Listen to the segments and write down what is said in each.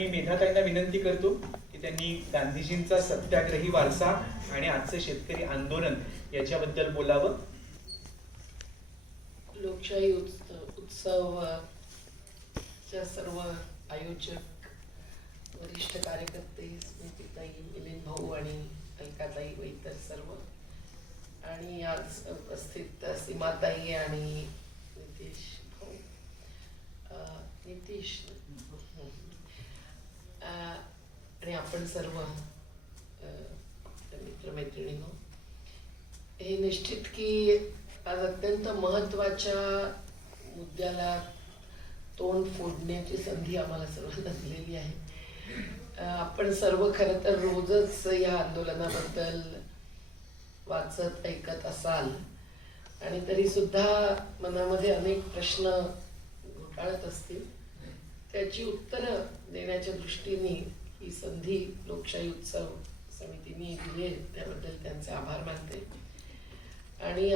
मी मेधाताईंना विनंती करतो की त्यांनी गांधीजींचा सत्याग्रही वारसा आणि आजचे शेतकरी आंदोलन याच्याबद्दल बोलावं. लोकशाही उत्सव च्या सर्व आयोजक, वरिष्ठ कार्यकर्ते, स्मृतिताई, मिलिंद भाऊ आणि अलकाताई व इतर सर्व, आणि आज उपस्थित सीमाताई आणि नितीश भाऊ, आणि आपण सर्व मित्रमैत्रिणींनो, हे निश्चित की आज अत्यंत महत्त्वाच्या मुद्द्याला तोंड फोडण्याची संधी आम्हाला सर्वांना दिलेली आहे. आपण सर्व खरं तर रोजच या आंदोलनाबद्दल वाचत ऐकत असाल, आणि तरी सुद्धा मनामध्ये अनेक प्रश्न घोटाळत असतील. त्याची उत्तरं देण्याच्या दृष्टीने ही संधी लोकशाही उत्सव समितीने दिली आहे, त्याबद्दल त्यांचे आभार मानते. आणि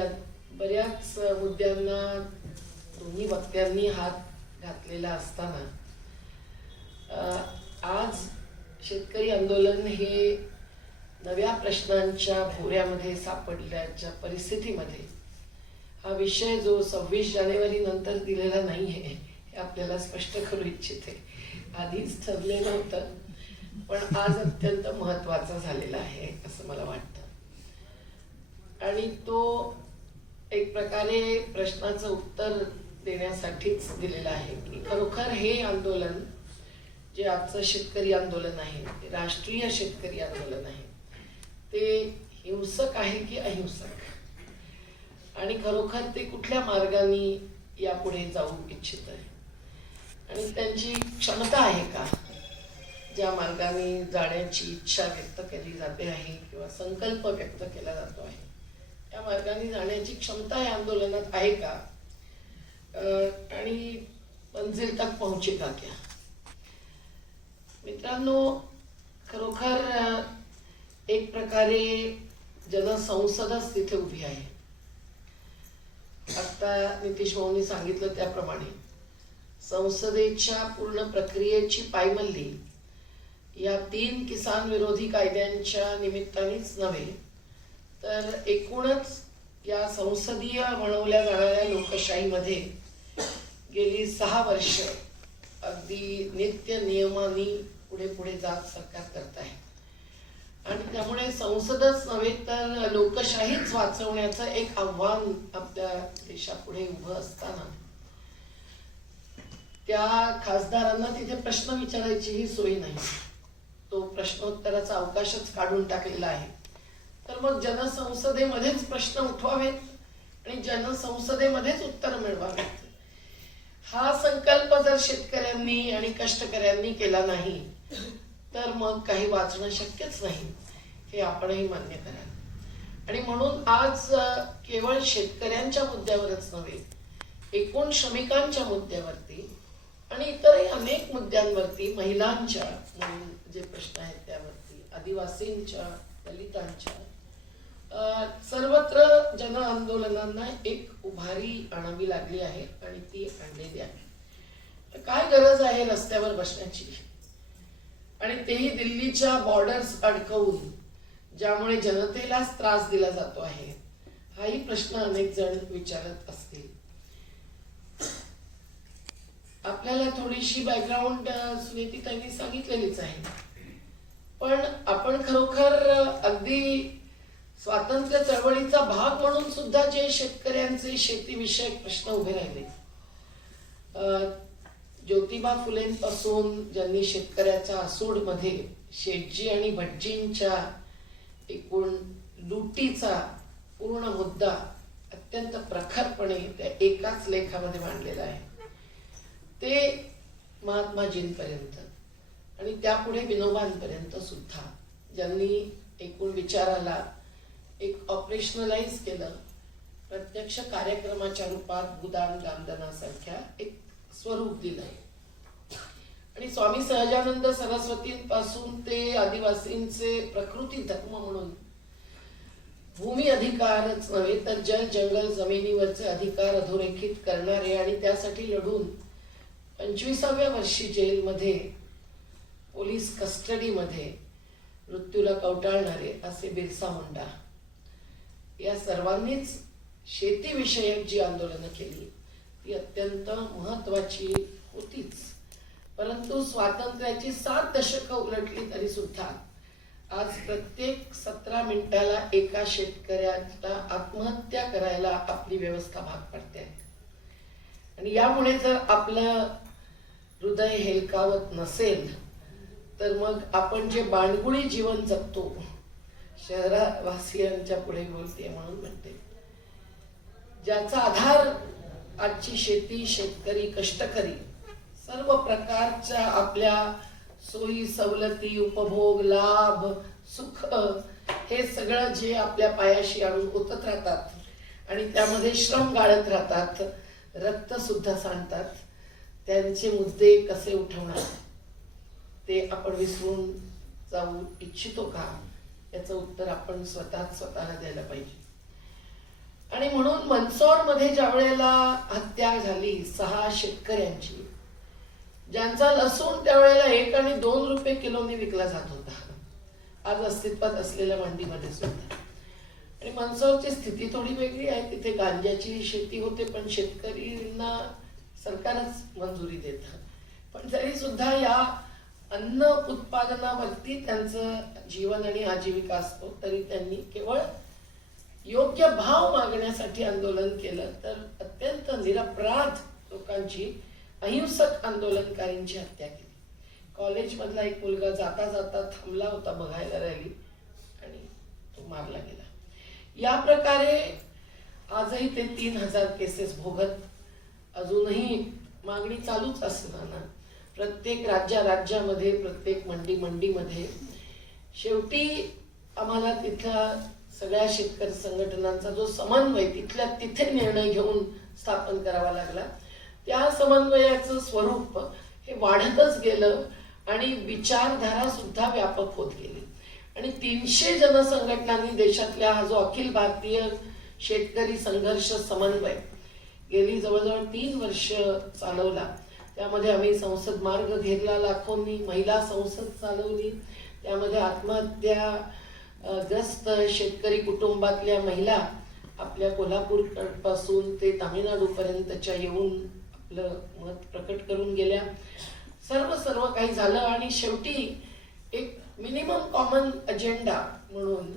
बऱ्याच मुद्द्यांना दोन्ही वक्त्यांनी हात घातलेला असताना आज शेतकरी आंदोलन हे नव्या प्रश्नांच्या भोवऱ्यामध्ये सापडल्याच्या परिस्थितीमध्ये हा विषय जो 26 जानेवारी नंतर दिलेला नाही आहे हे आपल्याला स्पष्ट करू इच्छिते. आधीच ठरलेलं होतं, पण आज अत्यंत महत्त्वाचा झालेला आहे असं मला वाटतं. आणि तो एक प्रकारे प्रश्नाचं उत्तर देण्यासाठीच दिलेला आहे की खरोखर हे आंदोलन जे आजचं शेतकरी आंदोलन आहे, ते राष्ट्रीय शेतकरी आंदोलन आहे, ते हिंसक आहे की अहिंसक, आणि खरोखर ते कुठल्या मार्गाने यापुढे जाऊ इच्छित आहे, आणि त्यांची क्षमता आहे का ज्या मार्गाने जाण्याची इच्छा व्यक्त केली जाते आहे किंवा संकल्प व्यक्त केला जातो आहे, त्या मार्गाने जाण्याची क्षमता या आंदोलनात आहे का, आणि मंजिल तक पोहोचे का क्या. मित्रांनो, खरोखर एक प्रकारे जनसंसदच तिथे उभी आहे. आता नितीश भाऊंनी सांगितलं त्याप्रमाणे संसदेच्या पूर्ण प्रक्रियेची पायमल्ली या 3 किसान विरोधी कायद्यांच्या निमित्तानेच नव्हे, तर एकूणच या संसदीय म्हणवल्या जाणाऱ्या लोकशाहीमध्ये गेली 6 वर्ष अगदी नित्य नियमाने पुढे पुढे जात सरकार करत आहे. आणि त्यामुळे संसदच नव्हे तर लोकशाहीच वाचवण्याचं एक आव्हान आपल्या देशापुढे उभं असताना त्या खासदारांना तिथे प्रश्न विचारायचीही सोय नाही. तो प्रश्नोत्तराचा अवकाशच काढून टाकलेला आहे. तर मग जनसंसदेमध्येच प्रश्न उठवावेत आणि जनसंसदेमध्येच उत्तर मिळवावेत. हा संकल्प जर शेतकऱ्यांनी आणि कष्टकऱ्यांनी केला नाही तर मग काही वाचणं शक्यच नाही, हे आपणही मान्य करा. आणि म्हणून आज केवळ शेतकऱ्यांच्या मुद्द्यावरच नव्हे, एकूण श्रमिकांच्या मुद्द्यावरती आणि इतरही अनेक मुद्द्यांवरती, महिलांच्या जे प्रश्न आहेत त्यावरती, आदिवासींच्या, दलितांच्या, सर्वत्र जन आंदोलनांना एक उभारी आणावी लागली आहे आणि ती आणलेली आहे. काय गरज आहे रस्त्यावर बसण्याची, आणि तेही दिल्लीच्या बॉर्डर्स अडकवून, ज्यामुळे जनतेलाच त्रास दिला जातो आहे, हाही प्रश्न अनेक जण विचारत असतील. आपल्याला थोडीशी बॅकग्राऊंड सुनीताईंनी सांगितलेलीच आहे, पण आपण खरोखर अगदी स्वातंत्र्य चळवळीचा भाग म्हणून सुद्धा जे शेतकऱ्यांचे शेतीविषयक प्रश्न उभे राहिले, ज्योतिबा फुलेंपासून ज्यांनी शेतकऱ्याच्या आसूडमध्ये शेटजी आणि भटजींच्या एकूण लुटीचा पूर्ण मुद्दा अत्यंत प्रखरपणे त्या एकाच लेखामध्ये मांडलेला आहे, ते महात्माजींपर्यंत आणि त्यापुढे विनोबांपर्यंत सुद्धा, ज्यांनी एकूण विचाराला एक ऑपरेशनलाइज केलं, प्रत्यक्ष कार्यक्रमाच्या रूपात भूदान गामदानासारख्या एक स्वरूप दिलं. आणि स्वामी सहजानंद सरस्वतींपासून ते आदिवासींचे प्रकृती धर्म म्हणून भूमी अधिकारच नव्हे तर जल जंगल जमिनीवरचे अधिकार अधोरेखित करणारे आणि त्यासाठी लढून 25व्या वर्षी जेलमध्ये पोलीस कस्टडीमध्ये मृत्यूला कवटाळणारे असे बिरसा मुंडा या सर्वांनीच शेतीविषयक जी आंदोलनं केली ती अत्यंत महत्वाची होतीच. परंतु स्वातंत्र्याची 7 दशकं उलटली तरी सुद्धा आज प्रत्येक 17 मिनिटाला एका शेतकऱ्याला आत्महत्या करायला आपली व्यवस्था भाग पडते. आणि यामुळे जर आपलं हृदय हेलकावत नसेल तर मग आपण जे बाणगुळी जीवन जगतो, शहरवासियांच्या पुढे बोलते म्हणून म्हणते, ज्याचा आधार आजची शेती, शेतकरी, कष्टकरी सर्व प्रकारच्या आपल्या सोयी सवलती, उपभोग, लाभ, सुख हे सगळं जे आपल्या पायाशी आणून ओतत राहतात आणि त्यामध्ये श्रम गाळत राहतात, रक्त सुद्धा सांडतात, त्यांचे मुद्दे कसे उठवणार ते आपण विसरून जाऊ इच्छितो का, याचं उत्तर आपण स्वतःला द्यायला पाहिजे. आणि म्हणून मंदसौरमध्ये ज्या वेळेला हत्या झाली 6 शेतकऱ्यांची, ज्यांचा लसूण त्यावेळेला 1 आणि 2 रुपये किलोने विकला जात होता, आज अस्तित्वात असलेल्या मंडीमध्ये सुद्धा. आणि मंदसौरची स्थिती थोडी वेगळी आहे, तिथे गांजाची शेती होते पण शेतकऱ्यांना सरकारच मंजुरी देतं. पण तरी सुद्धा या अन्न उत्पादनावरती त्यांचं जीवन आणि आजीविका असतो, तरी त्यांनी केवळ योग्य भाव मागण्यासाठी आंदोलन केलं तर अत्यंत निरपराध लोकांची, अहिंसक आंदोलनकारींची हत्या केली. कॉलेजमधला एक मुलगा जाता जाता थांबला होता बघायला रॅली आणि तो मारला गेला. या प्रकारे आजही ते 3000 केसेस भोगत अजूनही मागणी चालूच असताना प्रत्येक राज्यामध्ये, प्रत्येक मंडीमध्ये शेवटी आम्हाला तिथल्या सगळ्या शेतकरी संघटनांचा जो समन्वय तिथल्या तिथे निर्णय घेऊन स्थापन करावा लागला, त्या समन्वयाचं स्वरूप हे वाढतच गेलं आणि विचारधारा सुद्धा व्यापक होत गेली. आणि 300 जनसंघटनांनी देशातल्या हा जो अखिल भारतीय शेतकरी संघर्ष समन्वय गेली जवळजवळ 3 वर्ष चालवला. त्यामध्ये आम्ही संसद मार्ग घेरला, लाखोंनी महिला संसद चालवली, त्यामध्ये आत्महत्या ग्रस्त शेतकरी कुटुंबातल्या महिला आपल्या कोल्हापूर पासून ते तामिळनाडूपर्यंतच्या येऊन आपलं मत प्रकट करून गेल्या. सर्व काही झालं आणि शेवटी एक मिनिमम कॉमन अजेंडा म्हणून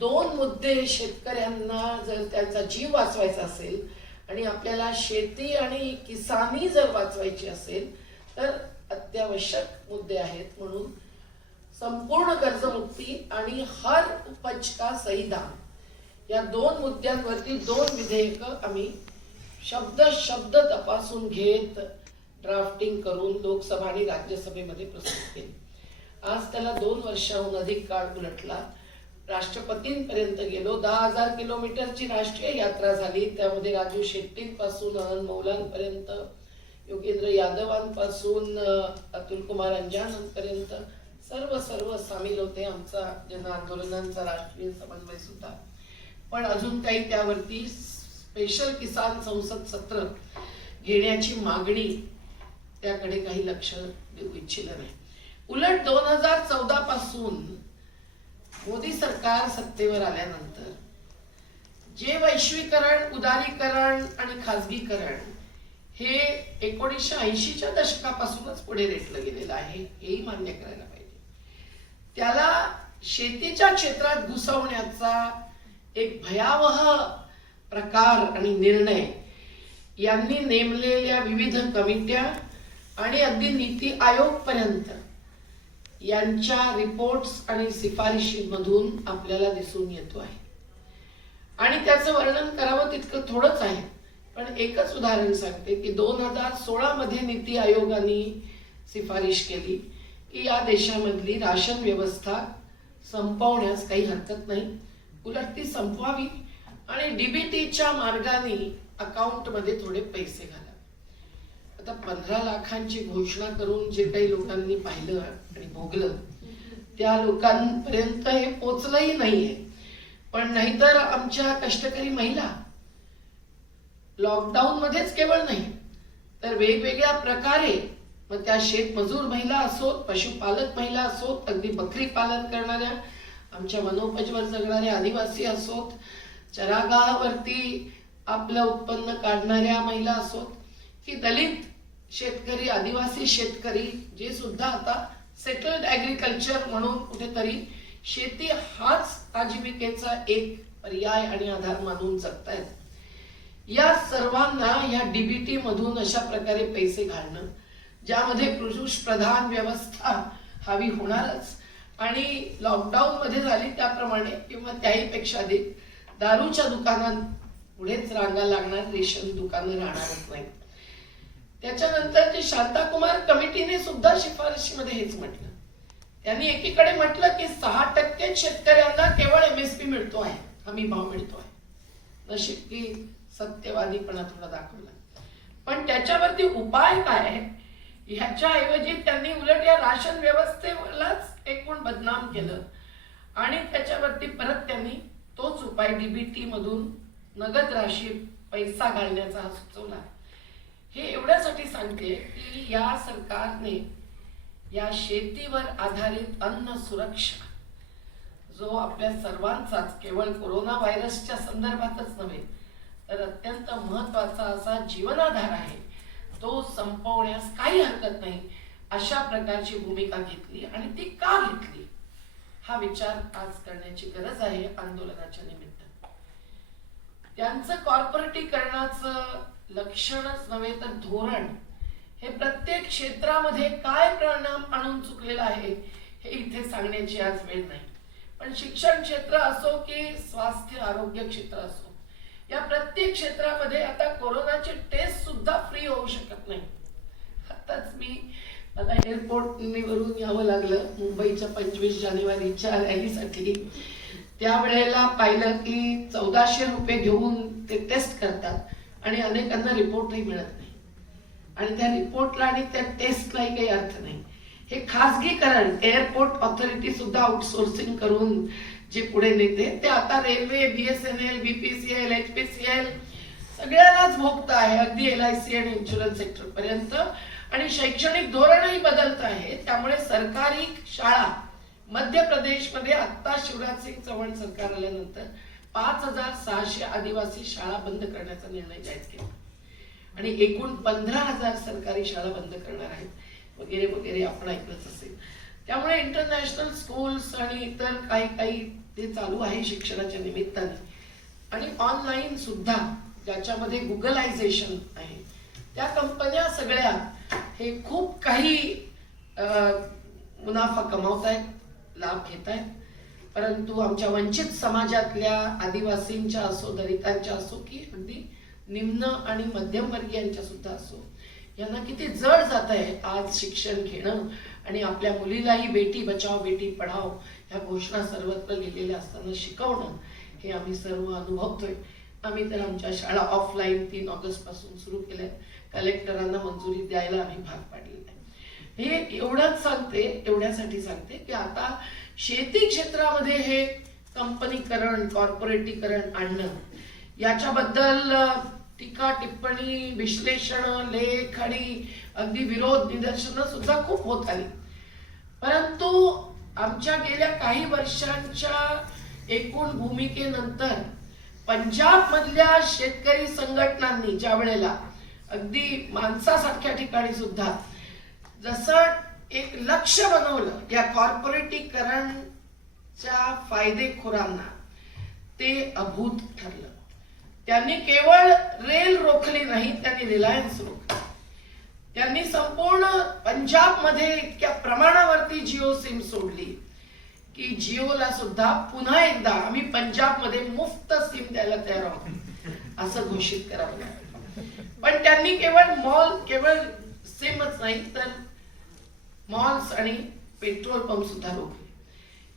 2 मुद्दे शेतकऱ्यांना जर त्यांचा जीव वाचवायचा असेल आणि आपल्याला शेती आणि किसानी जर वाचवायची असेल तर अत्यावश्यक मुद्दे आहेत. म्हणून संपूर्ण कर्जमुक्ती आणि हर उपज का सही दाम या 2 मुद्द्यांवरती 2 विधेयकं आम्ही शब्द तपासून घेत ड्राफ्टिंग करून लोकसभा आणि राज्यसभेमध्ये प्रस्तुत केली. आज त्याला 2 वर्षाहून अधिक काळ उलटला. राष्ट्रपतींपर्यंत गेलो. 10,000 किलोमीटरची राष्ट्रीय यात्रा झाली. त्यामध्ये राजू शेट्टींपासून आनंद मौलांपर्यंत, योगेंद्र यादवांपासून अतुल कुमार अंजानंपर्यंत सर्व सामील होते. आमचा जन आंदोलनांचा राष्ट्रीय समन्वय सुद्धा. पण अजून काही त्यावरती स्पेशल किसान संसद सत्र घेण्याची मागणी त्याकडे काही लक्ष देऊ इच्छिलं नाही. उलट 2014 पासून मोदी सरकार सत्तेवर आल्यानंतर जे वैश्वीकरण, उदारीकरण आणि खाजगीकरण हे 1980च्या दशकापासूनच पुढे रेटलं गेलेलं आहे, हेही मान्य करायला पाहिजे. त्याला शेतीच्या क्षेत्रात घुसवण्याचा एक भयावह प्रकार आणि निर्णय यांनी नेमलेल्या विविध कमिट्या आणि अगदी नीती आयोग पर्यंत यांच्या रिपोर्ट्स आणि शिफारशींमधून आपल्याला दिसून येतो आहे. आणि त्याचं वर्णन करावं तितकं थोडंच आहे. पण एकच उदाहरण सांगते की 2016 मध्ये नीती आयोगाने शिफारिश केली की या देशामधली राशन व्यवस्था संपवण्यास काही हरकत नाही, उलट ती संपवावी आणि डीबीटीच्या मार्गाने अकाउंटमध्ये थोडे पैसे घाला. आता 15 लाखांची घोषणा करून जे काही लोकांनी पाहिलं आणि भोगलं त्या लोकांपर्यंत हे पोचलंही नाहीये. पण नाहीतर आमच्या कष्टकरी महिला लॉकडाऊन मध्येच केवळ नाही तर वेगवेगळ्या प्रकारे मग त्या शेतमजूर महिला असोत, पशुपालक महिला असोत, अगदी बकरी पालन करणाऱ्या, आमच्या वनोपजवर जगणाऱ्या आदिवासी असोत, चरागाहावरती आपलं उत्पन्न काढणाऱ्या महिला असोत, की दलित शेतकरी, आदिवासी शेतकरी जे सुद्धा आता सेटल्ड ॲग्रिकल्चर म्हणून कुठेतरी शेती हाच आजीविकेचा एक पर्याय आणि आधार मानून जगतायत. या सर्वांना या डीबीटी मधून अशा प्रकारे पैसे घालणं, ज्यामध्ये पुरुष प्रधान व्यवस्था हवी होणारच, आणि लॉकडाऊन मध्ये झाली त्याप्रमाणे किंवा त्याही पेक्षा अधिक दारूच्या दुकानात पुढेच रांगा लागणार, रेशन दुकानं राहणारच नाही. त्याच्यानंतर जे शांताकुमार कमिटीने सुद्धा शिफारशीमध्ये हेच म्हटलं. त्यांनी एकीकडे म्हटलं की 6% शेतकऱ्यांना केवळ MSP मिळतो आहे, हमी भाव मिळतो आहे. नशीब की सत्यवादीपणा थोडा दाखवला. पण त्याच्यावरती उपाय काय आहे ह्याच्या ऐवजी त्यांनी उलट या राशन व्यवस्थेलाच एकूण बदनाम केलं आणि त्याच्यावरती परत त्यांनी तोच उपाय डीबीटी मधून नगद राशी पैसा घालण्याचा हा सुचवला. हे एवढ्यासाठी सांगते की या सरकारने या शेतीवर आधारित अन्न सुरक्षा जो आपल्या सर्वांचाच केवळ कोरोना व्हायरसच्या संदर्भातच नव्हे तर अत्यंत महत्वाचा असा जीवनाधार आहे, तो संपवण्यास काही हरकत नाही अशा प्रकारची भूमिका घेतली. आणि ती का घेतली हा विचार आज करण्याची गरज आहे आंदोलनाच्या निमित्त. त्यांचं कॉर्पोरेटीकरणाचं लक्षणच नव्हे तर धोरण हे प्रत्येक क्षेत्रामध्ये काय परिणाम आणून चुकलेला आहे हे इथे सांगण्याची आज वेळ नाही. पण शिक्षण क्षेत्र असो की स्वास्थ्य आरोग्य क्षेत्र असो, या प्रत्येक क्षेत्रामध्ये आता कोरोनाची टेस्ट सुद्धा फ्री होऊ शकत नाही. आताच मला एअरपोर्टवरून यावं लागलं मुंबईच्या 25 जानेवारीच्या रॅलीसाठी. त्यावेळेला पाहिलं की 1400 रुपये घेऊन ते टेस्ट करतात आणि अनेकांना रिपोर्टही मिळत नाही, आणि त्या रिपोर्टला आणि त्या टेस्टलाही काही अर्थ नाही. हे खासगीकरण, एअरपोर्ट ऑथॉरिटी सुद्धा आउटसोर्सिंग करून जे पुढे नेते ते आता रेल्वे, BSNL, BPCL, HPCL सगळ्यांनाच भोगत आहे, अगदी LIC आणि इन्शुरन्स सेक्टर पर्यंत. आणि शैक्षणिक धोरणही बदलत आहे. त्यामुळे सरकारी शाळा मध्य प्रदेशमध्ये आता शिवराज सिंग चौहान सरकार आल्यानंतर 5600 आदिवासी शाळा बंद करण्याचा निर्णय जाहीर केला आणि एकूण 15,000 सरकारी शाळा बंद करणार आहेत वगैरे वगैरे आपण ऐकलंच असेल. त्यामुळे इंटरनॅशनल स्कूल्स आणि इतर काही ते चालू आहे शिक्षणाच्या निमित्ताने. आणि ऑनलाईन सुद्धा ज्याच्यामध्ये गुगलायझेशन आहे, त्या कंपन्या सगळ्या हे खूप काही मुनाफा कमावत आहेत, लाभ घेत आहेत. परंतु आमच्या वंचित समाजातल्या आदिवासींच्या असो, दलितांच्या असो की अगदी निम्न आणि मध्यमवर्गीयांच्या सुद्धा असो, यांना किती जड जात आहे आज शिक्षण घेणं. आणि आपल्या मुलीलाही बेटी बचाव बेटी पढाव ह्या घोषणा सर्वत्र लिहिलेल्या असताना शिकवणं हे आम्ही सर्व अनुभवतोय. आम्ही तर आमच्या शाळा ऑफलाईन 3 ऑगस्ट पासून सुरू केल्या. कलेक्टरांना मंजुरी द्यायला आम्ही भाग पाडलेला आहे. हे एवढंच सांगते, एवढ्यासाठी सांगते की आता शेती क्षेत्रामध्ये हे कंपनीकरण, कॉर्पोरेटीकरण आणणं याच्याबद्दल टीका टिप्पणी, विश्लेषण, लेख आणि अगदी विरोध निदर्शनं सुद्धा खूप होत आली. परंतु आमच्या गेल्या काही वर्षांच्या एकूण भूमिकेनंतर पंजाब मधल्या शेतकरी संघटनांनी ज्या वेळेला अगदी माणसासारख्या ठिकाणी सुद्धा जसं एक लक्ष बनवलं या कॉर्पोरेटीकरणच्या फायदेखोरांना, ते अभूत ठरलं. त्यांनी केवळ रेल रोखली नाही, त्यांनी रिलायन्स रोखली. त्यांनी संपूर्ण पंजाब मध्ये इतक्या प्रमाणावरती जिओ सिम सोडली की जिओला सुद्धा पुन्हा एकदा आम्ही पंजाब मध्ये मुफ्त सिम द्यायला तयार आहोत असं घोषित करावं लागलं. पण त्यांनी केवळ सिमच नाही तर मॉल्स आणि पेट्रोल पंप सुद्धा रोखले.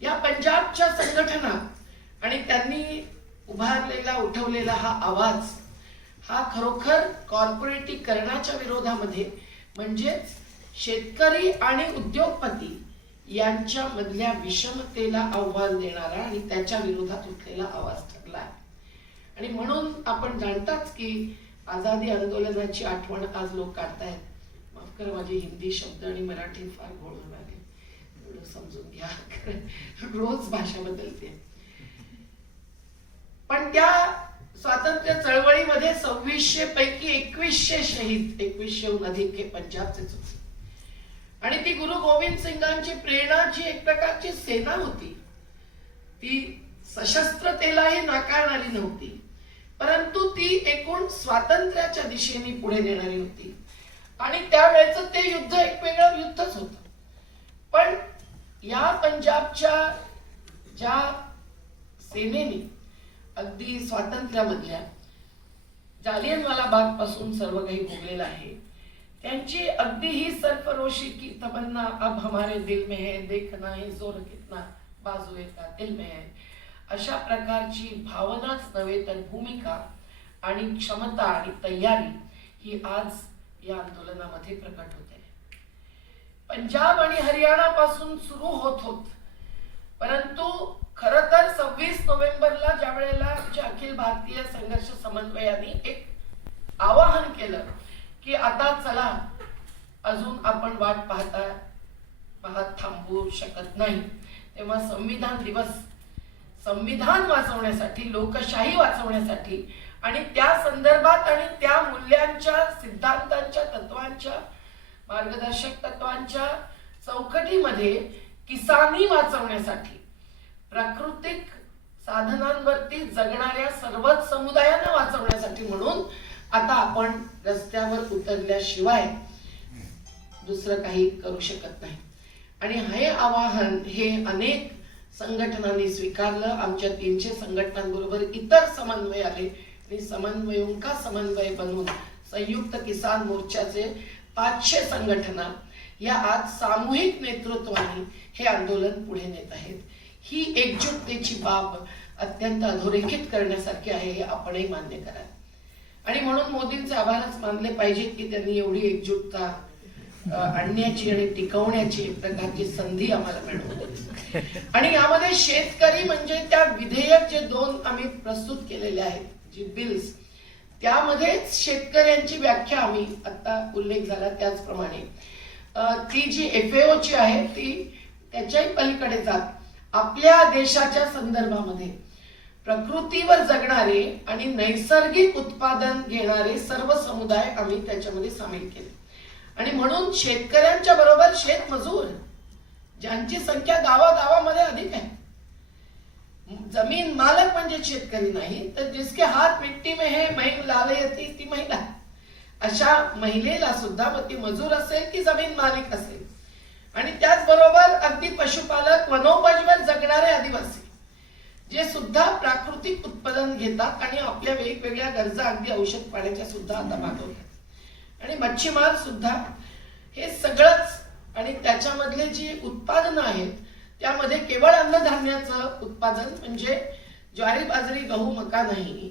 या पंजाबच्या संघटना आणि त्यांनी उठवलेला हा आवाज हा खरोखर कॉर्पोरेटीकरणाच्या विरोधामध्ये, म्हणजेच शेतकरी आणि उद्योगपती यांच्या मधल्या विषमतेला आव्हान देणारा आणि त्याच्या विरोधात उठलेला आवाज ठरला आहे. आणि म्हणून आपण जाणताच की आझादी आंदोलनाची आठवण आज लोक काढतायत. माफ खरं माझी हिंदी शब्द आणि मराठी फार घोळ होणार आहे, एवढं समजून घ्या, रोज भाषा बदलते. पण त्या स्वातंत्र्य चळवळीमध्ये 2600 पैकी 2100 शहीद, 2100हून अधिक हे पंजाबचेच होते. आणि ती गुरु गोविंद सिंगांची प्रेरणाची एक प्रकारची सेना होती. ती सशस्त्रतेलाही नाकारणारी नव्हती, परंतु ती एकूण स्वातंत्र्याच्या दिशेने पुढे नेणारी होती. आणि त्यावेळेचं ते युद्ध एक वेगळं युद्धच होतं. पण या पंजाबच्या ज्या सेनेने अगदी स्वातंत्र्यामधल्या जालियनवाला बाग पासून सर्व काही भोगलेलं आहे, त्यांची अगदी ही सरफरोशी की तमन्ना अब हमारे दिल में है, देखना है जोर कितना बाजुए कातिल में है, अशा प्रकारची भावनाच नव्हे तर भूमिका आणि क्षमता आणि तयारी ही आज या आंदोलनामध्ये प्रकट होते. पंजाब आणि हरियाणा पासून सुरू होत परंतु खरं तर 26 नोव्हेंबरला ज्या वेळेला आमच्या अखिल भारतीय संघर्ष समन्वयाने एक आवाहन केलं की आता चला, अजून आपण वाट पाहत थांबू शकत नाही, तेव्हा संविधान दिवस, संविधान वाचवण्यासाठी, लोकशाही वाचवण्यासाठी आणि त्या संदर्भात आणि त्या मूल्यांच्या, सिद्धांतांच्या, तत्वांच्या, मार्गदर्शक तत्वांच्या चौकटीमध्ये किसानी वाचवण्यासाठी, प्राकृतिक साधनांवरती जगणाऱ्या सर्वच समुदायांना वाचवण्यासाठी म्हणून आता आपण रस्त्यावर उतरल्याशिवाय दुसरं काही करू शकत नाही. आणि हे आवाहन हे अनेक संघटनांनी स्वीकारलं. आमच्या 300 संघटनांबरोबर इतर समन्वय आले आणि समन्वयों समन्वय बनवून संयुक्त किसान मोर्चाचे 500 संघटना या आज सामूहिक नेतृत्वाने हे आंदोलन पुढे नेत आहेत. ही एकजुटतेची बाब अत्यंत अधोरेखित करण्यासारखी आहे, हे आपणही मान्य करा. आणि म्हणून मोदींचे आभारच मानले पाहिजेत की त्यांनी एवढी एकजुटता आणण्याची आणि टिकवण्याची एक प्रकारची संधी आम्हाला मिळवली. आणि यामध्ये शेतकरी म्हणजे त्या विधेयक जे 2 आम्ही प्रस्तुत केलेले आहेत, जी बिल्स, त्यामध्ये शेतकऱ्यांची व्याख्या आम्ही आता उल्लेख झाला त्याचप्रमाणे ती जी FAO ची आहे ती त्याच्याही पलीकडे जात आपल्या देशाच्या संदर्भामध्ये प्रकृतीवर जगणारे आणि नैसर्गिक उत्पादन घेणारे सर्व समुदाय आम्ही त्याच्यामध्ये सामील केले. आणि म्हणून शेतकऱ्यांच्या बरोबर शेतमजूर, ज्यांची संख्या गावागावामध्ये अधिक आहे, जमीन मालक म्हणजे शेतकरी नाही तर जिसके हात मिट्टी में है महिला ती महिला, अशा महिलेला सुद्धा मग ती मजूर असेल की जमीन मालिक असेल. आणि त्याचबरोबर अगदी पशुपालक, वनोपजवर जगणारे आदिवासी जे सुद्धा प्राकृतिक उत्पादन घेतात आणि आपल्या वेगवेगळ्या गरजा अगदी औषध पाण्याच्या सुद्धा आता भागवतात. आणि मच्छीमार सुद्धा, हे सगळंच. आणि त्याच्यामधले जी उत्पादनं आहेत त्यामध्ये केवळ अन्नधान्याचं उत्पादन म्हणजे ज्वारी, बाजरी, गहू, मका नाही,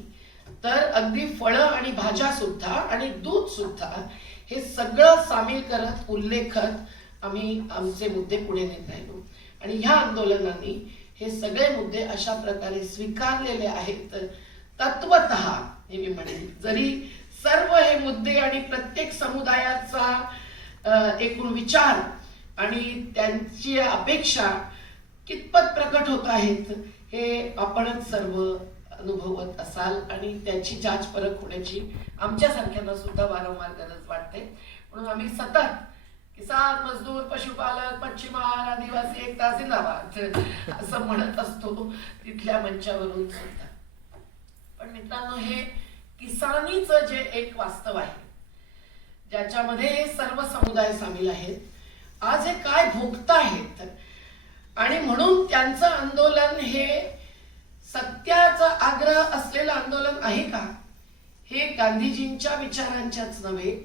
तर अगदी फळं आणि भाज्या सुद्धा आणि दूध सुद्धा, हे सगळं सामील करत, उल्लेखत आम्ही आमचे मुद्दे पुढे नेत राहिलो. आणि ह्या आंदोलनाने हे सगळे मुद्दे अशा प्रकारे स्वीकारलेले आहेत. तत्वतः मी म्हणेन, जरी सर्व हे मुद्दे आणि प्रत्येक समुदायाचा एकूण विचार आणि त्यांची अपेक्षा कितपत प्रकट होत आहेत हे आपणच सर्व अनुभवत असाल. आणि त्याची जाच परख होण्याची आमच्यासारख्यांना सुद्धा वारंवार गरज वाटते. म्हणून आम्ही सतत किसान, मजदूर, पशुपालक, मच्छीमार, आदिवासी एकता जिंदाबाद असं म्हणत असतो तिथल्या मंचावरून सुद्धा. पण मित्रांनो, हे किसानीचं जे एक वास्तव आहे ज्याच्यामध्ये हे सर्व समुदाय सामील आहेत, आज हे काय भोगताहेत आणि म्हणून त्यांचं आंदोलन हे सत्याचा आग्रह असलेलं आंदोलन आहे का, हे गांधीजींच्या विचारांच्याच नव्हे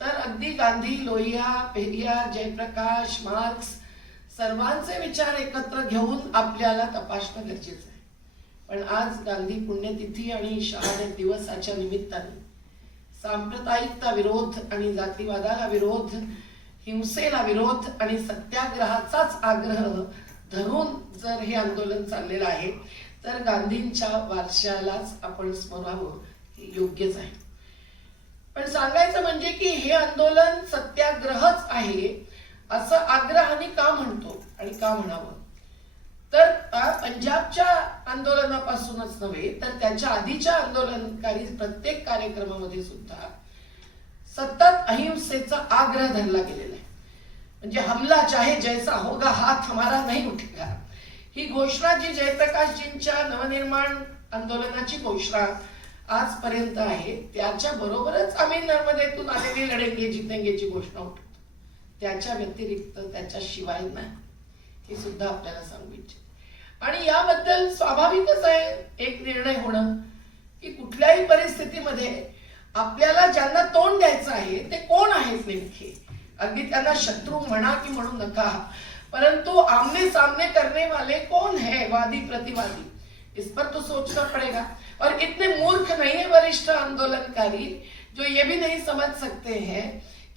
तर अगदी गांधी, लोहिया, पेरियार, जयप्रकाश, मार्क्स सर्वांचे विचार एकत्र घेऊन आपल्याला तपासणं गरजेचं आहे. पण आज गांधी पुण्यतिथी आणि शहादत दिवसाच्या निमित्ताने सांप्रदायिकता विरोध आणि जातीवादाला विरोध, हिंसेला विरोध आणि सत्याग्रहाचाच आग्रह धरून जर हे आंदोलन चाललेलं आहे तर गांधींच्या वारशालाच आपण स्मरावं हे योग्यच आहे. पण सांगायचं म्हणजे की हे आंदोलन सत्याग्रहच आहे असं आग्रहाने का म्हणतो आणि का म्हणावं, तर पंजाबच्या आंदोलनापासूनच नव्हे तर त्याच्या आधीच्या आंदोलनकारी प्रत्येक कार्यक्रमामध्ये सुद्धा सतत अहिंसेचा आग्रह धरला गेलेला आहे. म्हणजे हमला चाहे जैसा होगा हात हमारा नहीं उठेगा ही घोषणा जी जयप्रकाशजींच्या नवनिर्माण आंदोलनाची घोषणा आजपर्यंत आहे, त्याच्या बरोबरच आम्ही नर्मदेतून आलेली लढेंगे जितेंगेची घोषणा उठवतो. त्याच्या व्यतिरिक्त त्याच्याशिवाय नाही, हे सुद्धा आपल्याला सांगू इच्छिते. आणि याबद्दल स्वाभाविकच आहे एक निर्णय होणं की कुठल्याही परिस्थितीमध्ये आपल्याला ज्यांना तोंड द्यायचं आहे ते कोण आहेत नेमके. अगदी त्यांना शत्रू म्हणा की म्हणू नका, परंतु आमने सामने करने वाले कौन है, वादी प्रतिवादी, इस पर तो सोचना पड़ेगा. और इतने मूर्ख नहीं है वरिष्ठ आंदोलनकारी जो ये भी नहीं समझ सकते हैं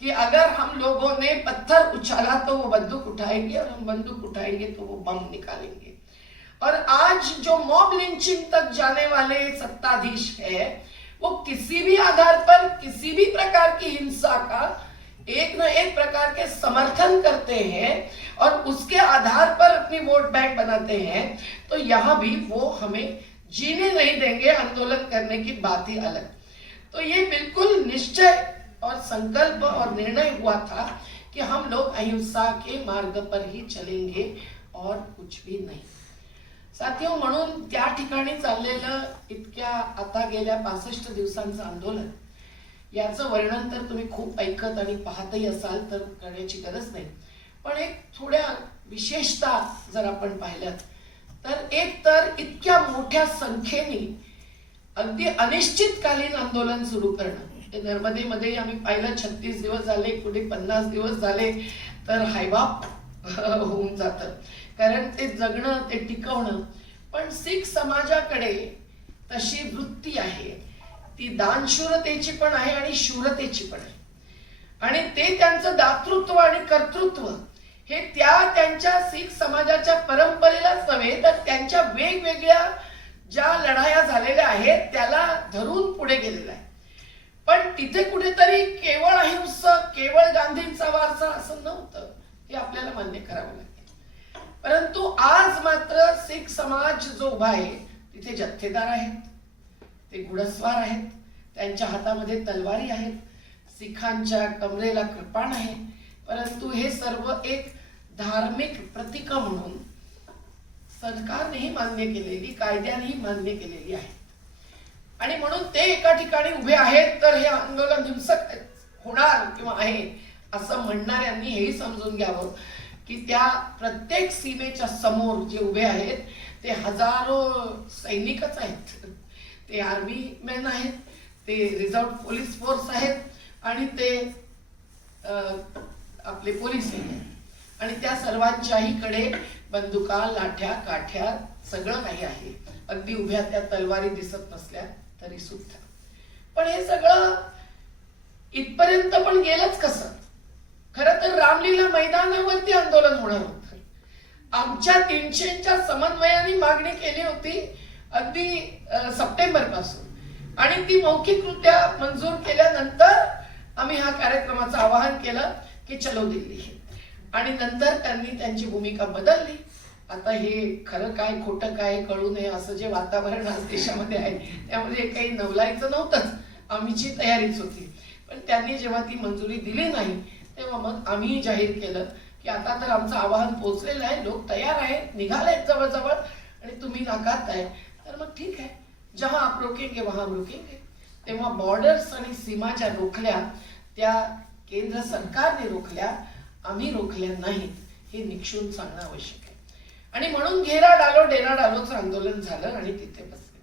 कि अगर हम लोगों ने पत्थर उछाला तो वो बंदूक उठाएंगे और हम बंदूक उठाएंगे तो वो बम निकालेंगे. और आज जो मॉब लिंचिंग तक जाने वाले सत्ताधीश है वो किसी भी आधार पर किसी भी प्रकार की हिंसा का एक न एक प्रकार के समर्थन करते हैं और उसके आधार पर अपनी वोट बैंक बनाते हैं. तो यहाँ भी वो हमें जीने नहीं देंगे. आंदोलन करने की बात ही अलग. तो ये बिल्कुल निश्चय और संकल्प और निर्णय हुआ था कि हम लोग अहिंसा के मार्ग पर ही चलेंगे और कुछ भी नहीं. साथियों, म्हणून त्या ठिकाणी चाललेलं इतक्या आता गेल्या 65 दिवसांचं आंदोलन याचं वर्णन तर तुम्ही खूप ऐकत आणि पाहतही असाल तर करण्याची गरज नाही. पण एक थोड्या विशेषता जर आपण पाहिल्यात तर एक तर इतक्या मोठ्या संख्येने अगदी अनिश्चितकालीन आंदोलन सुरू करणं. नर्मदेमध्ये आम्ही पाहिलं 36 दिवस झाले, कुठे 50 दिवस झाले, तर हायबाप होऊन जातं. कारण ते जगणं ते टिकवणं. पण शीख समाजाकडे तशी वृत्ती आहे, ती दानशूरतेची पण आहे आणि शूरतेची पण आहे. आणि ते त्यांचं दातृत्व आणि कर्तृत्व हे त्यांच्या शीख समाजाच्या परंपरेलाच नव्हे तर त्यांच्या वेगवेगळ्या ज्या लढाया झालेल्या आहेत त्याला धरून पुढे गेलेला आहे. पण तिथे कुठेतरी केवळ अहिंसक केवळ गांधींचा वारसा असं नव्हतं, हे आपल्याला मान्य करावं लागेल. परंतु आज मात्र शीख समाज जो उभा आहे तिथे जथ्थेदार आहेत, ते घुडस्वार आहेत, त्यांच्या हातामध्ये तलवारी आहेत, शिखांच्या कमरेला कृपाण आहे. परंतु हे सर्व एक धार्मिक प्रतीक म्हणून सरकारनेही मान्य केलेली, कायद्यानेही मान्य केलेली आहे. आणि म्हणून ते एका ठिकाणी उभे आहेत तर हे आंदोलन हिंसक होणार किंवा आहे असं म्हणणाऱ्यांनी हेही समजून घ्यावं की त्या प्रत्येक सीमेच्या समोर जे उभे आहेत ते हजारो सैनिकच आहेत. ते आर्मी मॅन आहेत, ते रिझर्व पोलीस फोर्स आहेत आणि ते आपले पोलीस आहेत. आणि त्या सर्वांच्याही कडे बंदुका, लाठ्या, काठ्या सगळं काही आहे. अगदी उभ्या त्या तलवारी दिसत नसल्या तरी सुद्धा. पण हे सगळं इथपर्यंत पण गेलंच कसं? खरं तर रामलीला मैदानावरती आंदोलन होणार होतं. आमच्या 300च्या समन्वयाने मागणी केली होती अगदी सप्टेंबर पासून आणि ती मौखिकरित्या मंजूर केल्यानंतर आम्ही हा कार्यक्रमाचं आवाहन केलं की चलो दिल्ली. आणि नंतर त्यांनी त्यांची भूमिका बदलली. आता हे खरं काय खोटं काय कळू नये असं जे वातावरण आज देशामध्ये आहे त्यामध्ये काही नवलायचं नव्हतंच, आमची तयारीच होती. पण त्यांनी जेव्हा ती मंजुरी दिली नाही तेव्हा मग आम्ही जाहीर केलं की आता तर आमचं आवाहन पोहोचलेलं आहे, लोक तयार आहेत, निघालेत जवळजवळ आणि तुम्ही नाकारताय तर मग ठीक आहे, जहां आप रोकेंगे वहां हम रोकेंगे. तेव्हा बॉर्डर्स आणि सीमा ज्या रोखल्या त्या केंद्र सरकारने रोखल्या, आम्ही रोखल्या नाहीत, हे निक्षून सांगणं आवश्यक आहे. आणि म्हणून घेरा डालो डेरा डालोचं आंदोलन झालं आणि तिथे बसले.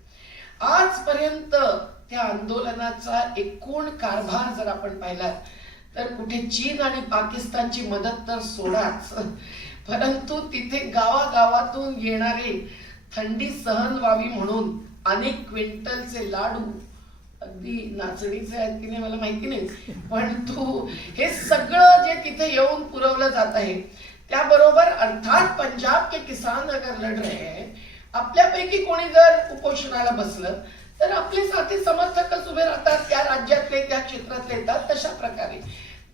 आजपर्यंत त्या आंदोलनाचा एकूण कारभार जर आपण पाहिला तर कुठे चीन आणि पाकिस्तानची मदत तर सोडाच, परंतु तिथे गावागावातून येणारे थंडी सहन व्हावी म्हणून अनेक क्विंटलचे लाडू, अगदी नाचणीचे आहेत की नाही मला माहिती नाही, परंतु हे सगळं जे तिथे येऊन पुरवलं जात आहे त्याबरोबर अर्थात पंजाब के किसान अगर लढ रहे हैं, आपल्यापैकी कोणी जर उपोषणाला बसलं तर आपले साथी समर्थकच उभे राहतात, त्या राज्यातले त्या क्षेत्रातले येतात. तशा प्रकारे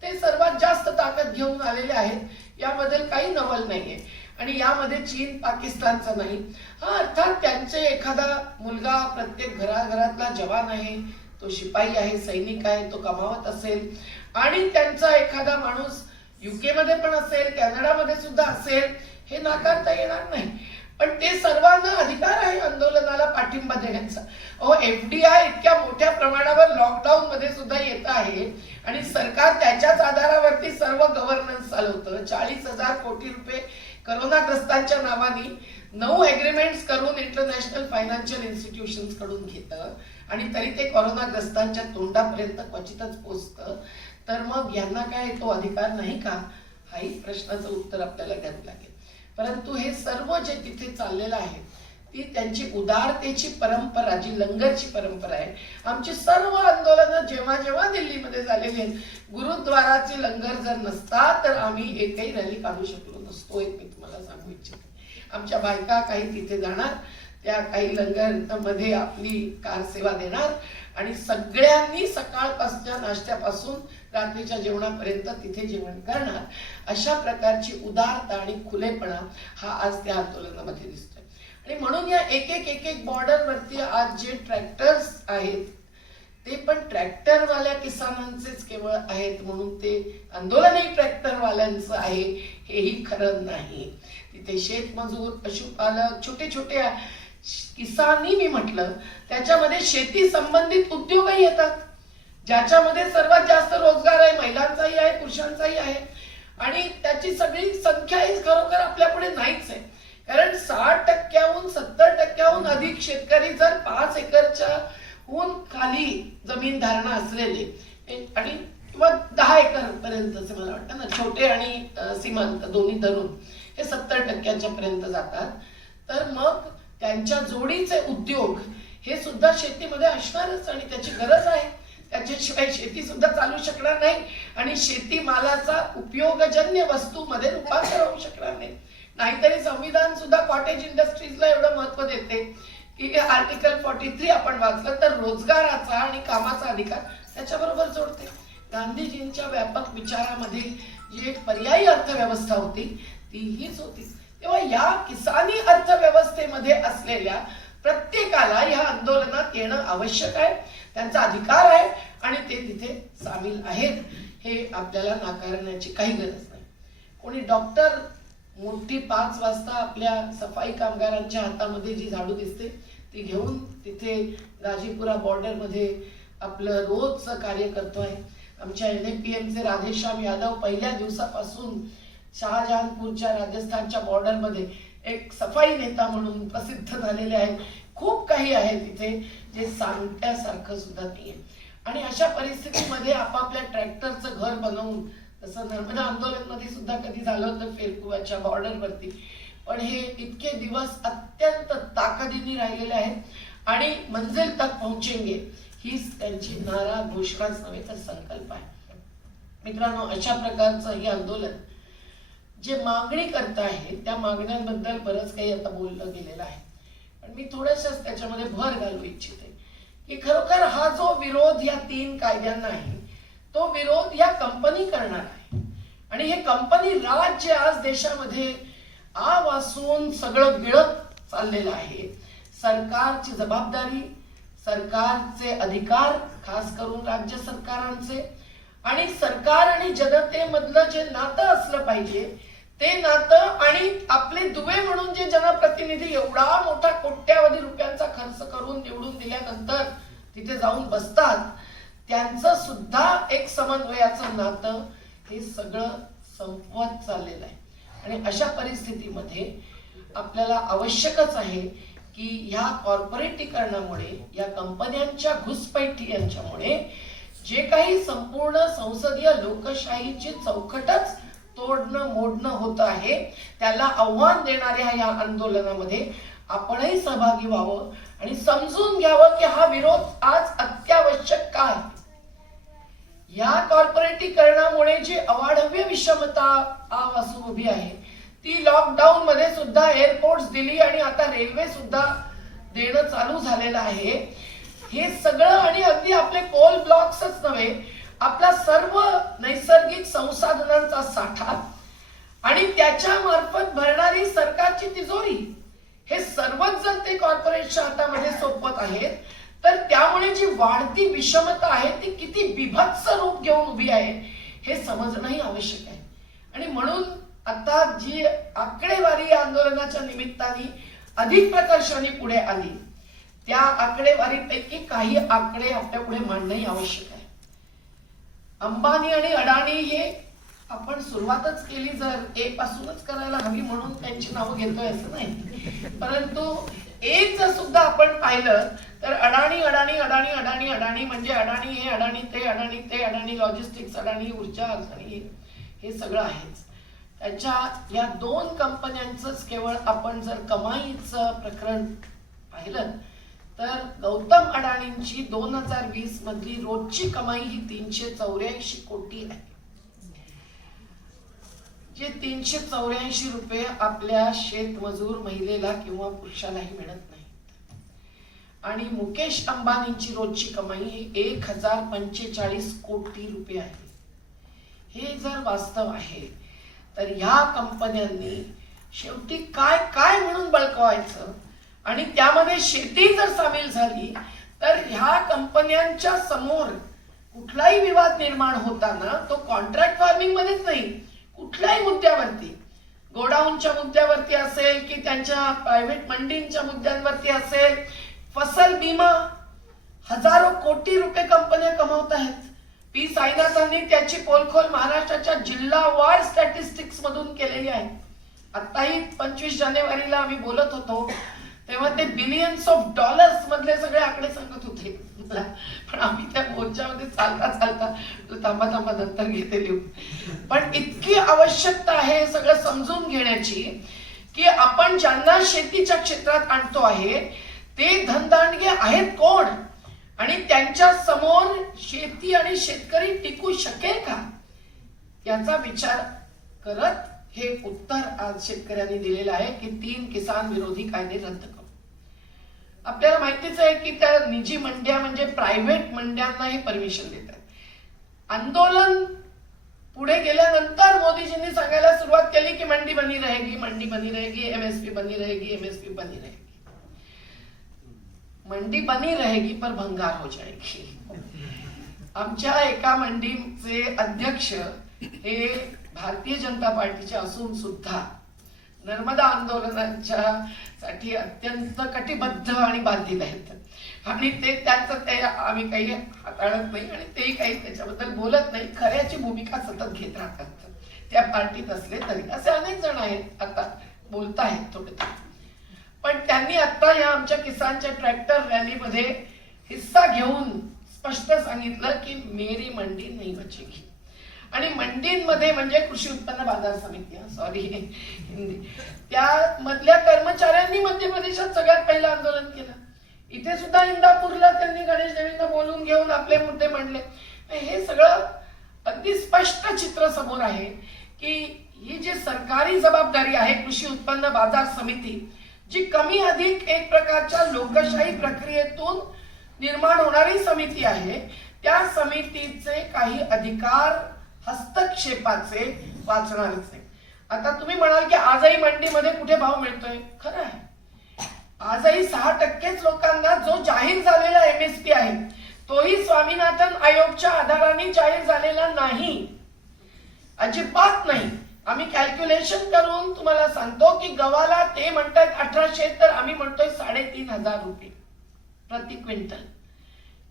ते सर्वात जास्त ताकद घेऊन आलेले आहेत. याबद्दल काही नवल नाहीये. आणि यामध्ये चीन पाकिस्तानचा नाही. हा अर्थात त्यांचे एखादा मुलगा प्रत्येक घराघरातला जवान आहे, तो शिपाई आहे, सैनिक आहे, तो कमावत असेल आणि त्यांचा एखादा माणूस UK मध्ये पण असेल, कॅनडामध्ये सुद्धा असेल, हे नाकारता येणार नाही. पण ते सर्वांना अधिकार आहे आंदोलनाला पाठिंबा देण्याचा. FDI इतक्या मोठ्या प्रमाणावर लॉकडाऊन मध्ये सुद्धा येत आहे आणि सरकार त्याच्याच आधारावरती सर्व गव्हर्नन्स चालवतं. 40,000 कोटी रुपये करोनाग्रस्तांच्या नावाने 9 एग्रीमेंट्स करून इंटरनॅशनल फायनान्शियल इन्स्टिट्यूशन्स कडून घेतं आणि तरी ते करोनाग्रस्तांच्या तोंडापर्यंत क्वचितच पोचतं. तर मग यांना काय तो अधिकार नाही का? हाही प्रश्नाचं उत्तर आपल्याला द्यावं लागेल. परंतु हे सर्व जे तिथे चाललेलं आहे ती त्यांची उदारतेची परंपरा, जी लंगरची परंपरा आहे. आमची सर्व आंदोलनं जेव्हा जेव्हा दिल्लीमध्ये झालेली आहेत, गुरुद्वाराचे लंगर जर नसता तर आम्ही एकही रॅली काढू शकलो नसतो. एक मी तुम्हाला सांगू इच्छिते. आमच्या बायका काही तिथे जाणार, त्या काही लंगर मध्ये आपली कार सेवा देणार आणि सगळ्यांनी सकाळपासच्या नाश्त्यापासून रात्रीच्या जेवणापर्यंत तिथे जेवण करणार. अशा प्रकारची उदारता आणि खुलेपणा हा आज त्या आंदोलनामध्ये दिसतोय. आणि म्हणून या एक एक बॉर्डरवरती आज जे ट्रॅक्टर्स आहेत ते पण ट्रॅक्टरवाल्या किसानांचेच केवळ आहेत म्हणून ते आंदोलनही ट्रॅक्टरवाल्यांचं आहे हेही खरं नाही. तिथे शेतमजूर, पशुपालक, छोटे छोटे किसानी मी म्हटलं त्याच्यामध्ये शेती संबंधित उद्योगही येतात, ज्याच्यामध्ये सर्वात जास्त रोजगार आहे, महिलांचाही आहे, पुरुषांचाही आहे. आणि त्याची सगळी संख्याही खरोखर आपल्या पुढे नाहीच आहे. कारण 60% 70% अधिक शेतकरी जर 5 एकरच्या हून खाली जमीन धारणा असलेले आणि किंवा 10 एकर पर्यंतचे मला वाटतं ना, छोटे आणि सीमांत दोन्ही धरून हे 70% पर्यंत जातात. तर मग त्यांच्या जोडीचे उद्योग हे सुद्धा शेतीमध्ये असणारच आणि त्याची गरज आहे. त्याच्याशिवाय शेती सुद्धा चालू शकणार नाही आणि शेती मालाचा उपयोगजन्य वस्तूमध्ये रूपांतर होऊ शकणार नाही. नाहीतरी संविधान सुद्धा कॉटेज इंडस्ट्रीजला एवढं महत्व देते की आर्टिकल 43 आपण वाचलं तर रोजगाराचा आणि कामाचा अधिकार त्याच्याबरोबर जोडते. गांधीजींच्या व्यापक विचारामध्ये जी एक पर्यायी अर्थव्यवस्था होती ती हीच होती. तेव्हा या किसानी अर्थव्यवस्थेमध्ये असलेल्या प्रत्येकाला या आंदोलनात येणं आवश्यक आहे, त्यांचा अधिकार आहे आणि ते तिथे सामील आहेत हे आपल्याला नाकारण्याची काही गरज नाही. कोणी डॉक्टर मोठी 5 वाजता आपल्या सफाई कामगारांच्या हातामध्ये जी झाडू दिसते ती घेऊन तिथे गाजीपुरा बॉर्डर मध्ये आपलं रोजचं कार्य करतोय. आमच्या NAPMचे राधेश्याम यादव पहिल्या दिवसापासून शहाजहानपूरच्या राजस्थानच्या बॉर्डर मध्ये एक सफाई नेता म्हणून प्रसिद्ध झालेले आहेत. खूप काही आहे तिथे जे सांगण्यासारखं सुद्धा नाहीये. आणि अशा परिस्थितीमध्ये आपापल्या ट्रॅक्टरचं घर बनवून, तसं नर्मदा आंदोलन मध्ये सुद्धा कधी झालं होतं फेरकुवाच्या बॉर्डरवरती, पण हे इतके दिवस अत्यंत ताकदीने राहिलेले आहेत आणि मंजिल तक पोहोचेंगे हीच त्यांची नारा घोषणाच नव्हे तर संकल्प आहे. मित्रांनो, अशा प्रकारचं हे आंदोलन जे मागणी करत आहे त्या मागण्यांबद्दल बरंच काही आता बोललं गेलेलं आहे. पण मी थोडंसंच त्याच्यामध्ये भर घालू इच्छिते की खरोखर हा जो विरोध या 3 कायद्यांना आहे तो विरोध या कंपनी करणार आहे. आणि हे कंपनी राज जे आज देशामध्ये आवासून सगळं गिळत चाललेलं आहे, सरकारची जबाबदारी, सरकारचे अधिकार, खास करून राज्य सरकारांचे, आणि सरकार आणि जनतेमधलं जे नातं असलं पाहिजे ते नातं, आणि आपले दुवे म्हणून जे जनप्रतिनिधी एवढा मोठा कोट्यावधी रुपयांचा खर्च करून निवडून दिल्यानंतर तिथे जाऊन बसतात त्यांचं सुद्धा एक समन्वयाचं नातं हे सगळं संपवत चाललेलं आहे. आणि अशा परिस्थितीमध्ये आपल्याला आवश्यकच आहे की ह्या कॉर्पोरेटीकरणामुळे, या कंपन्यांच्या घुसपैठी यांच्यामुळे जे काही संपूर्ण संसदीय लोकशाहीची चौकटच तोडणं मोडणं होत आहे, त्याला आव्हान देणाऱ्या या आंदोलनामध्ये आपणही सहभागी व्हावं आणि समजून घ्यावं की हा विरोध आज अत्यावश्यक का आहे. या कॉर्पोरेटीकरणामुळे जी अवाढव्य विषमता आवासून उभी आहे ती लॉकडाऊन मध्ये सुद्धा एअरपोर्ट्स दिली आणि आता रेल्वे सुद्धा देणं चालू झालेलं आहे. हे सगळं आणि अगदी आपले कोल ब्लॉक्सच नव्हे, आपला सर्व नैसर्गिक संसाधनांचा साठा आणि त्याच्या मार्फत भरणारी सरकारची तिजोरी, हे सर्वच जर ते कॉर्पोरेटच्या हातामध्ये सोपवत आहेत, तर त्यामुळे जी वाढती विषमता आहे ती किती बिभत्स रूप घेऊन उभी आहे हे समजणंही आवश्यक आहे. आणि म्हणून आता जी आकडेवारी आंदोलनाच्या निमित्ताने अधिक प्रकर्षाने पुढे आली, त्या आकडेवारीपैकी काही आकडे आपल्या पुढे मांडणंही आवश्यक आहे. अंबानी आणि अडाणी हे आपण सुरुवातच केली जर ए पासूनच करायला हवी म्हणून त्यांची नावं घेतोय असं नाही, परंतु एक जर सुद्धा आपण पाहिलं तर अडाणी अडाणी अडाणी अडाणी अडाणी म्हणजे अडाणी हे अडाणी ते अडाणी ते अडाणी लॉजिस्टिक्स अडाणी ऊर्जा अडाणी हे सगळं आहेच. त्याच्या या दोन कंपन्यांचंच केवळ आपण जर कमाईचं प्रकरण पाहिलं तर गौतम अडाणींची 2020 मधली रोजची कमाई ही 384 कोटी आहे, जे 384 रुपये आपल्या शेतमजूर महिलेला किंवा पुरुषालाही मिळत नाही. आणि मुकेश अंबानींची रोजची कमाई ही 1045 कोटी रुपये आहे. हे जर वास्तव आहे तर ह्या कंपन्यांनी शेवटी काय काय म्हणून बळकावायचं, आणि त्यामध्ये शेती जर सामील झाली तर ह्या कंपन्यांच्या समोर कुठलाही विवाद निर्माण होताना तो कॉन्ट्रॅक्ट फार्मिंग मध्येच नाही, कुठल्याही मुद्द्यावरती, गोडाऊनच्या मुद्द्यावरती असेल की त्यांच्या प्रायव्हेट मंडींच्या मुद्द्यांवरती असेल, फसल बीमा हजारो कोटी रुपये कंपन्या कमवत आहेत. पी साईनाथांनी त्याची पोलखोल महाराष्ट्राच्या जिल्हावार स्टॅटिस्टिक्स मधून केलेली आहे. आताही 25 जानेवारीला आम्ही बोलत होतो तेव्हा ते बिलियन्स ऑफ डॉलर्स मधले सगळे आकडे सांगत होते, पण आम्ही त्या मोर्चामध्ये चालता चालता थांबा थांबा नंतर घेते लिहून. पण इतकी आवश्यकता आहे हे सगळं समजून घेण्याची की आपण ज्यांना शेतीच्या क्षेत्रात आणतो आहे ते धनदांडगे आहेत कोण, आणि त्यांच्या समोर शेती आणि शेतकरी टिकू शकेल का याचा विचार करत हे उत्तर आज शेतकऱ्यांनी दिलेलं आहे की 3 किसान विरोधी कायदे रद्द करू. आपल्याला माहितीच आहे की त्या निजी मंड्या म्हणजे प्रायव्हेट मंड्यांना हे परमिशन देतात. आंदोलन पुढे गेल्यानंतर मोदीजींनी सांगायला सुरुवात केली की मंडी बनी रहेगी, मंडी बनी रहेगी, एमएसपी बनी रहेगी, एमएसपी बनी रहेगी. मंडी बनी रहेगी पर भंगार हो जाएगी. आमच्या एका मंडीचे अध्यक्ष हे भारतीय जनता पार्टीचे असून सुद्धा नर्मदा आंदोलनाच्या साठी अत्यंत कटिबद्ध आणि बांधील आहेत, आणि ते त्यांचं ते आम्ही काही हाताळत नाही आणि तेही काही त्याच्याबद्दल बोलत नाही, खऱ्याची भूमिका सतत घेत राहतात त्या पार्टीत असले तरी. असे अनेक जण आहेत आता बोलत आहेत थोडे, पण त्यांनी आता या आमच्या किसानच्या ट्रॅक्टर रॅलीमध्ये हिस्सा घेऊन स्पष्ट सांगितलं की मेरी मंडी नहीं बचेगी. आणि मंडींमध्ये म्हणजे कृषी उत्पन्न बाजार समिती, सॉरी हिंदी, त्या मधल्या कर्मचाऱ्यांनी मध्य प्रदेशात सगळ्यात पहिलं आंदोलन केलं. इथे सुद्धा इंदापूरला त्यांनी गणेश देवींना बोलून घेऊन आपले मुद्दे मांडले. हे सगळं अगदी स्पष्ट चित्र समोर आहे की ही जी सरकारी जबाबदारी आहे कृषी उत्पन्न बाजार समिती, जी कमी अधिक एक प्रकारच्या लोकशाही प्रक्रियेतून निर्माण होणारी समिती आहे, त्या समितीचे काही अधिकार हस्तक्षेपाचे वाचणारच नाही. आता तुम्ही म्हणाल की आजही मंडीमध्ये कुठे भाव मिळतोय, खरं आहे. आजही 6% लोकांना जो जाहीर झालेला एमएसपी आहे तोही स्वामीनाथन आयोगच्या आधाराने जाहीर झालेला नाही, अजिबात नाही. आम्ही कॅल्क्युलेशन करून तुम्हाला सांगतो की गव्हाला ते म्हणतात 1800 तर आम्ही म्हणतोय 3500 रुपये प्रति क्विंटल.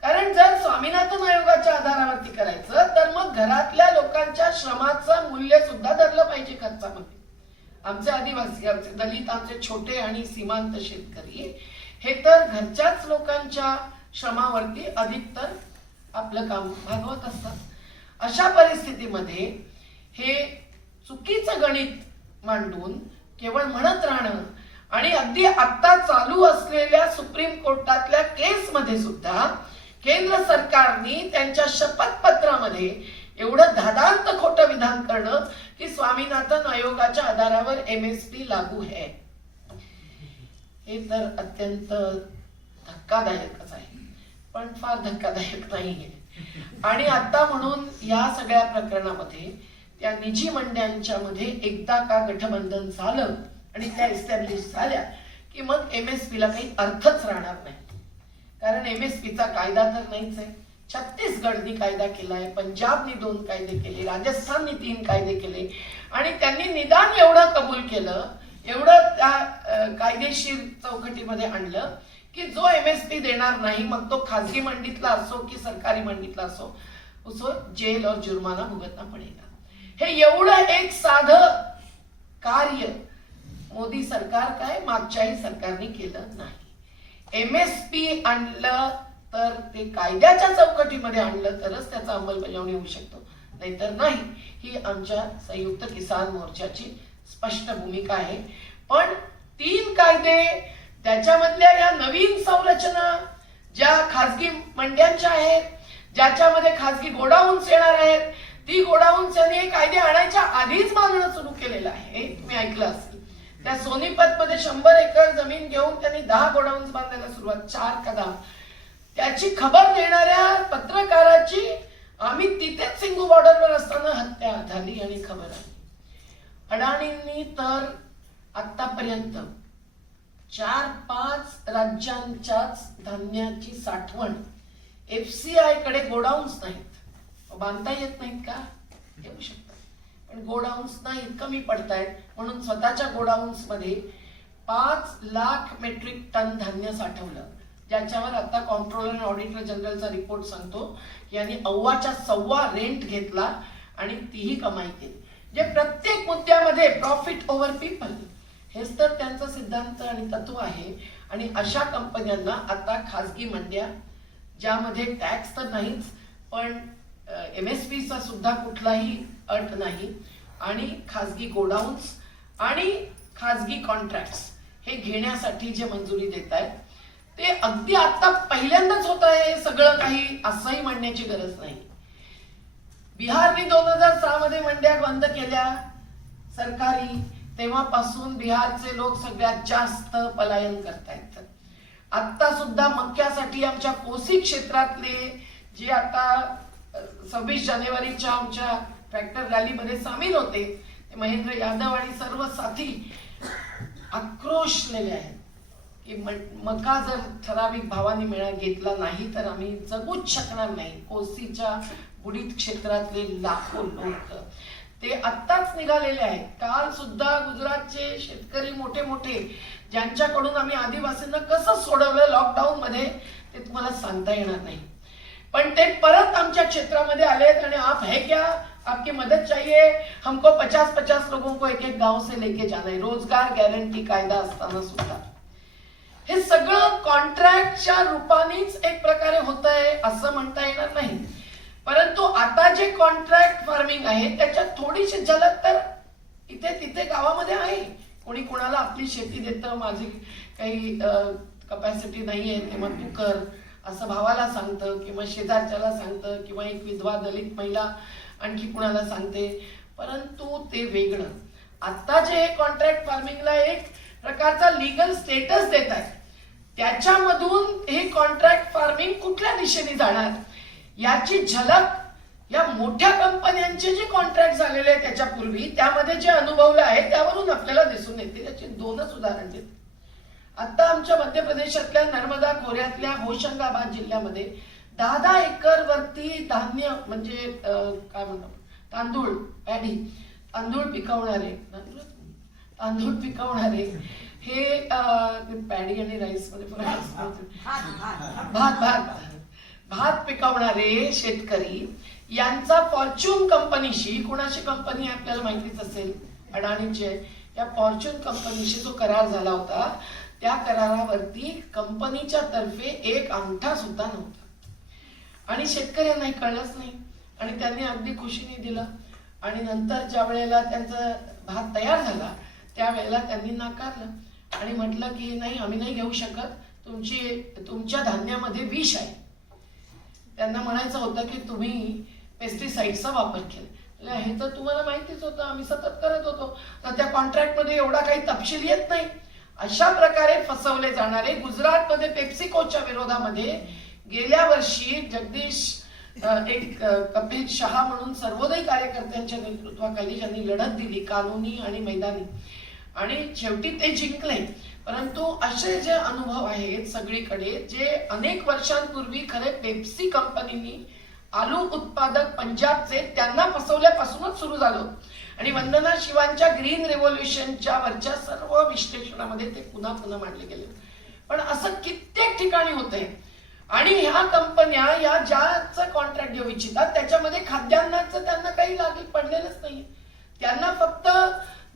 कारण जर स्वामीनाथन आयोगाच्या आधारावरती करायचं तर मग घरातल्या लोकांच्या श्रमाचं मूल्य सुद्धा धरलं पाहिजे खर्चामध्ये. आमचे आदिवासी, आमचे दलित, आमचे छोटे आणि सीमांत शेतकरी हे तर घरच्याच लोकांच्या श्रमावरती अधिकतर आपलं काम भागवत असतात. अशा परिस्थितीमध्ये हे चुकीचं गणित मांडून केवळ म्हणत राहणं, आणि अगदी आता चालू असलेल्या सुप्रीम कोर्टातल्या केसमध्ये सुद्धा केंद्र सरकारने त्यांच्या शपथपत्रामध्ये एवढं धादांत खोटं विधान करणं की स्वामीनाथन आयोगाच्या आधारावर एमएसपी लागू है, हे तर अत्यंत धक्कादायकच आहे. पण फार धक्कादायक नाहीये. आणि आता म्हणून या सगळ्या प्रकरणामध्ये त्या निजी मंड्यांच्या मध्ये एकदा का गठबंधन झालं आणि त्या एस्टॅब्लिश झाल्या की मग MSP ला काही अर्थच राहणार नाही. कारण MSP चा कायदा तर नाहीच आहे. छत्तीसगडनी कायदा केलाय, पंजाबनी 2 कायदे केले, राजस्थाननी 3 कायदे केले आणि त्यांनी निदान एवढं कबूल केलं, एवढं त्या कायदेशीर चौकटीमध्ये आणलं की जो MSP देणार नाही, मग तो खाजगी मंडीतला असो की सरकारी मंडीतला असो, उसो जेल और जुर्माना भुगतना पडेगा. हे एवढं एक साधं कार्य मोदी सरकार काय मागच्याही सरकारने केलं नाही. MSP आणलं तर ते कायद्याच्या चौकटीमध्ये आणलं तरच त्याचा अंमलबजावणी होऊ शकतो, नाहीतर नाही. ही आमच्या संयुक्त किसान मोर्चाची स्पष्ट भूमिका आहे. पण 3 कायदे त्याच्यामधल्या या नवीन संरचना ज्या खाजगी मंड्यांच्या आहेत, ज्याच्यामध्ये खाजगी गोडाऊन्स येणार आहेत, ती गोडाऊन्स यांनी हे कायदे आणायच्या आधीच मागणं सुरू केलेलं आहे. तुम्ही ऐकलं असेल. त्या सोनीपत मध्ये 100 एकर जमीन घेऊन त्यांनी 10 गोडाऊन्स बांधायला सुरुवात, 4 का 10. त्याची खबर देणाऱ्या पत्रकाराची आम्ही तिथेच सिंगू बॉर्डरवर असताना हत्या झाली आणि खबर आली. अडाणींनी तर आतापर्यंत 4-5 राज्यांच्याच धान्याची साठवण, FCI कडे गोडाऊन्स नाहीत, बांधता येत नाहीत का? येऊ शकतात, पण गोडाऊन्स नाहीत, कमी पडतायत. म्हणून स्वतःच्या गोडाऊन्स मध्ये 5 लाख मेट्रिक टन धान्य साठवलं, ज्याच्यावर आता कॉम्प्ट्रोलर आणि ऑडिटर जनरलचा रिपोर्ट सांगतो यांनी 1.25 रेंट घेतला आणि तीही कमाई केली. जे प्रत्येक मुद्द्यामध्ये प्रॉफिट ओव्हर पीपल, हेच तर त्यांचा सिद्धांत आणि तत्व आहे. आणि अशा कंपन्यांना आता खाजगी मंड्या, ज्यामध्ये टॅक्स तर नाहीच पण MSP चा सुद्धा कुठलाही अट नाही, आणि खाजगी गोडाऊन्स आणि खाजगी कॉन्ट्रॅक्ट्स हे घेण्यासाठी जे मंजुरी देत आहेत ते अगदी आता पहिल्यांदाच होत आहे सगळं काही, असंही म्हणण्याची गरज नाही. बिहारने 2006 मध्ये मंड्या बंद केल्या सरकारी, तेव्हापासून बिहारचे लोक सगळ्यात जास्त पलायन करतायत. आता सुद्धा मक्यासाठी आमच्या कोसी क्षेत्रातले जे आता 26 जानेवारीच्या आमच्या ट्रॅक्टर रॅलीमध्ये सामील होते, ते महेंद्र यादव आणि सर्व साथी आक्रोशलेले आहेत की मका जर ठराविक भावाने घेतला नाही तर आम्ही जगूच शकणार नाही. कोसीच्या बुडीत क्षेत्रातले लाखो लोक ते आत्ताच निघालेले आहेत. काल सुद्धा गुजरातचे शेतकरी मोठे मोठे, ज्यांच्याकडून आम्ही आदिवासींना कसं सोडवलं लॉकडाऊन मध्ये ते तुम्हाला सांगता येणार नाही, पण ते परत आमच्या क्षेत्रामध्ये आले आणि आप है क्या, आपकी मदद चाहिए, हमको 50-50 लोगों को एक गांव से लेके जाना है. रोजगार गॅरंटी कायदा असताना सुद्धा हे सगळं कॉन्ट्रॅक्टच्या रूपानेच एक प्रकारे होत आहे असं म्हणता येणार नाही. परंतु आता जे कॉन्ट्रॅक्ट फार्मिंग आहे त्याच्यात थोडीशी झलक तर इथे तिथे गावामध्ये आहे. कोणी कोणाला आपली शेती देतं, माझी काही कपॅसिटी नाहीये किंवा तू कर असं भावाला सांगतं, किंवा शेजारच्याला सांगतं, किंवा एक विधवा दलित महिला आणखी कुणाला सांगते. परंतु ते वेगळं. आता जे कॉन्ट्रॅक्ट फार्मिंगला एक प्रकारचा लीगल स्टेटस देत आहे, त्याच्यामधून हे कॉन्ट्रॅक्ट फार्मिंग कुठल्या दिशेने जाणार याची झलक या मोठ्या कंपन्यांचे जे कॉन्ट्रॅक्ट झालेले आहेत त्याच्यापूर्वी त्यामध्ये जे अनुभवलं आहे त्यावरून आपल्याला दिसून येते. त्याचे 2च उदाहरण देते. आता आमच्या मध्य प्रदेशातल्या नर्मदा खोऱ्यातल्या होशंगाबाद जिल्ह्यामध्ये 10 एकर वरती धान्य म्हणजे काय म्हणतो तांदूळ, पॅडी, तांदूळ पिकवणारे हे पॅडी आणि राईस मध्ये भात पिकवणारे शेतकरी यांचा फॉर्च्यून कंपनीशी, कोणाची कंपनी आपल्याला माहितीच असेल, अडाणीचे, या फॉर्च्यून कंपनीशी जो करार झाला होता त्या करारावरती कंपनीच्या तर्फे एक अंगठा सुद्धा नव्हता आणि शेतकऱ्यांनाही कळलंच नाही आणि त्यांनी अगदी खुशीने दिलं. आणि नंतर ज्या वेळेला त्यांचा भात तयार झाला त्यावेळेला त्यांनी नाकारलं आणि म्हटलं की नाही, आम्ही नाही घेऊ शकत, तुमच्या धान्यामध्ये विष आहे. त्यांना म्हणायचं होतं की तुम्ही पेस्टिसाइडचा वापर केला. हे तर तुम्हाला माहितीच होतं, आम्ही सतत करत होतो, तर त्या कॉन्ट्रॅक्टमध्ये एवढा काही तपशील येत नाही. अशा प्रकारे फसवले जाणारे गुजरातमध्ये पेप्सिकोच्या विरोधामध्ये गेल्या वर्षी जगदीश कपिल शहा म्हणून सर्वोदयी कार्यकर्त्यांच्या नेतृत्वाखाली ज्यांनी लढत दिली कानूनी आणि मैदानी, आणि शेवटी ते जिंकले. परंतु असे जे अनुभव आहेत सगळीकडे, जे अनेक वर्षांपूर्वी खरे पेप्सी कंपनीनी आलू उत्पादक पंजाबचे त्यांना फसवल्यापासूनच सुरू झालं, आणि वंदना शिवांच्या ग्रीन रेव्होल्युशनच्या वरच्या सर्व विश्लेषणामध्ये ते पुन्हा पुन्हा मांडले गेले. पण असं कित्येक ठिकाणी होतंय, आणि ह्या कंपन्या या ज्याचं कॉन्ट्रॅक्ट घेऊ इच्छितात त्याच्यामध्ये खाद्यान्नाचं त्यांना काही लागू पडलेलंच नाही. त्यांना फक्त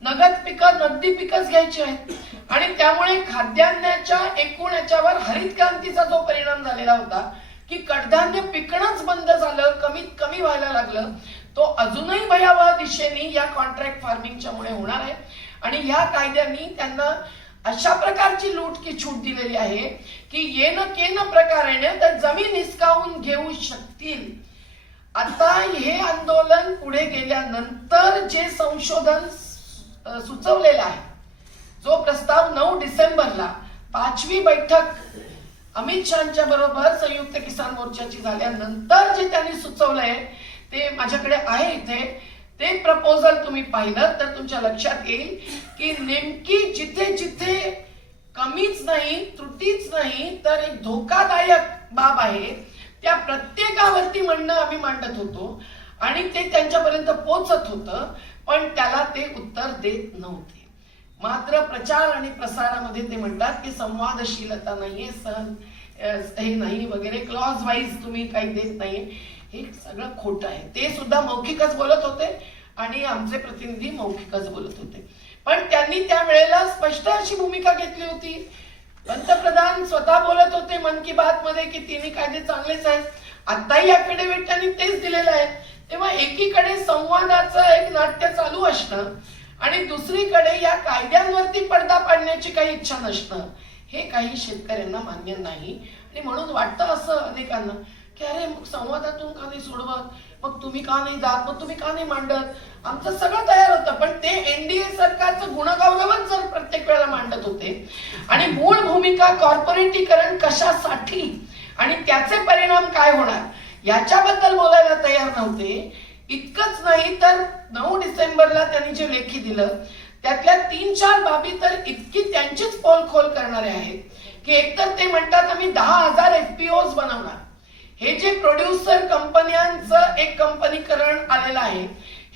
नगदी पिकच घ्यायची आहेत, आणि त्यामुळे खाद्यान्नाच्या एकूण याच्यावर हरित क्रांतीचा जो परिणाम झालेला होता की कडधान्य पिकणंच बंद झालं, कमीत कमी व्हायला लागलं, तो अजूनही भयावह दिशेने या कॉन्ट्रॅक्ट फार्मिंगच्या मुळे होणार आहे. आणि या कायद्यांनी त्यांना अशा प्रकारची लूट की छूट दिलेली आहे की येन केन प्रकारेने तर जमीन हिसकावून घेऊ शकतील. आता हे आंदोलन पुढे गेल्यानंतर जे संशोधन सुचवलेलं आहे, जो प्रस्ताव 9 डिसेंबरला 5वी बैठक अमित शहाच्या बरोबर संयुक्त किसान मोर्चाची झाल्यानंतर जे त्यांनी सुचवलंय ते माझ्याकडे आहे इथे. ते प्रपोजल तुम्ही पाहिलं तर तुमच्या लक्षात येईल की नेमकी जिथे जिथे कमीच नाही, त्रुटीच नाही, तर एक धोकादायक बाब आहे, त्या प्रत्येकावरती म्हणणं आम्ही मांडत होतो, आणि ते त्यांच्यापर्यंत पोहोचत होतं, पण त्याला ते उत्तर देत नव्हते. मात्र प्रचार आणि प्रसारामध्ये ते म्हणतात की संवादशीलता नाहीये, हे नाही वगैरे, क्लॉज वाईज तुम्ही काही देत नाहीये. हे सगळं खोटं आहे. ते सुद्धा मौखिकच बोलत होते आणि आमचे प्रतिनिधी मौखिकच बोलत होते, पण त्यांनी त्या वेळेला स्पष्ट अशी भूमिका घेतली होती. पंतप्रधान स्वतः बोलत होते मन की बात मध्ये की तिन्ही कायदे चांगलेच आहेत. आताही ऍफिडेव्हिट त्यांनी तेच दिलेलं आहे. तेव्हा एकीकडे संवादाचं एक नाट्य चालू असणं आणि दुसरीकडे या कायद्यांवरती पडदा पाडण्याची काही इच्छा नसणं, हे काही शेतकऱ्यांना मान्य नाही. आणि म्हणून वाटतं असं अनेकांना की अरे मग संवादातून का नाही सोडवत, मग तुम्ही का नाही जात, मग तुम्ही का नाही मांडत. आमचं सगळं तयार होतं, पण ते एनडीए सरकारचं गुणगौरवच जर प्रत्येक वेळेला मांडत होते आणि मूळ भूमिका कॉर्पोरेटीकरण कशासाठी आणि त्याचे परिणाम काय होणार याच्याबद्दल बोलायला तयार नव्हते. इतकंच नाही तर 9 डिसेंबरला त्यांनी जे लेखी दिलं त्यातल्या 3-4 बाबी तर इतकी त्यांचीच पोलखोल करणारे आहेत की एकतर ते म्हणतात आम्ही 10,000 FPOs बनवणार. हे जे प्रोड्युसर कंपन्यांचं एक कंपनीकरण आलेलं आहे,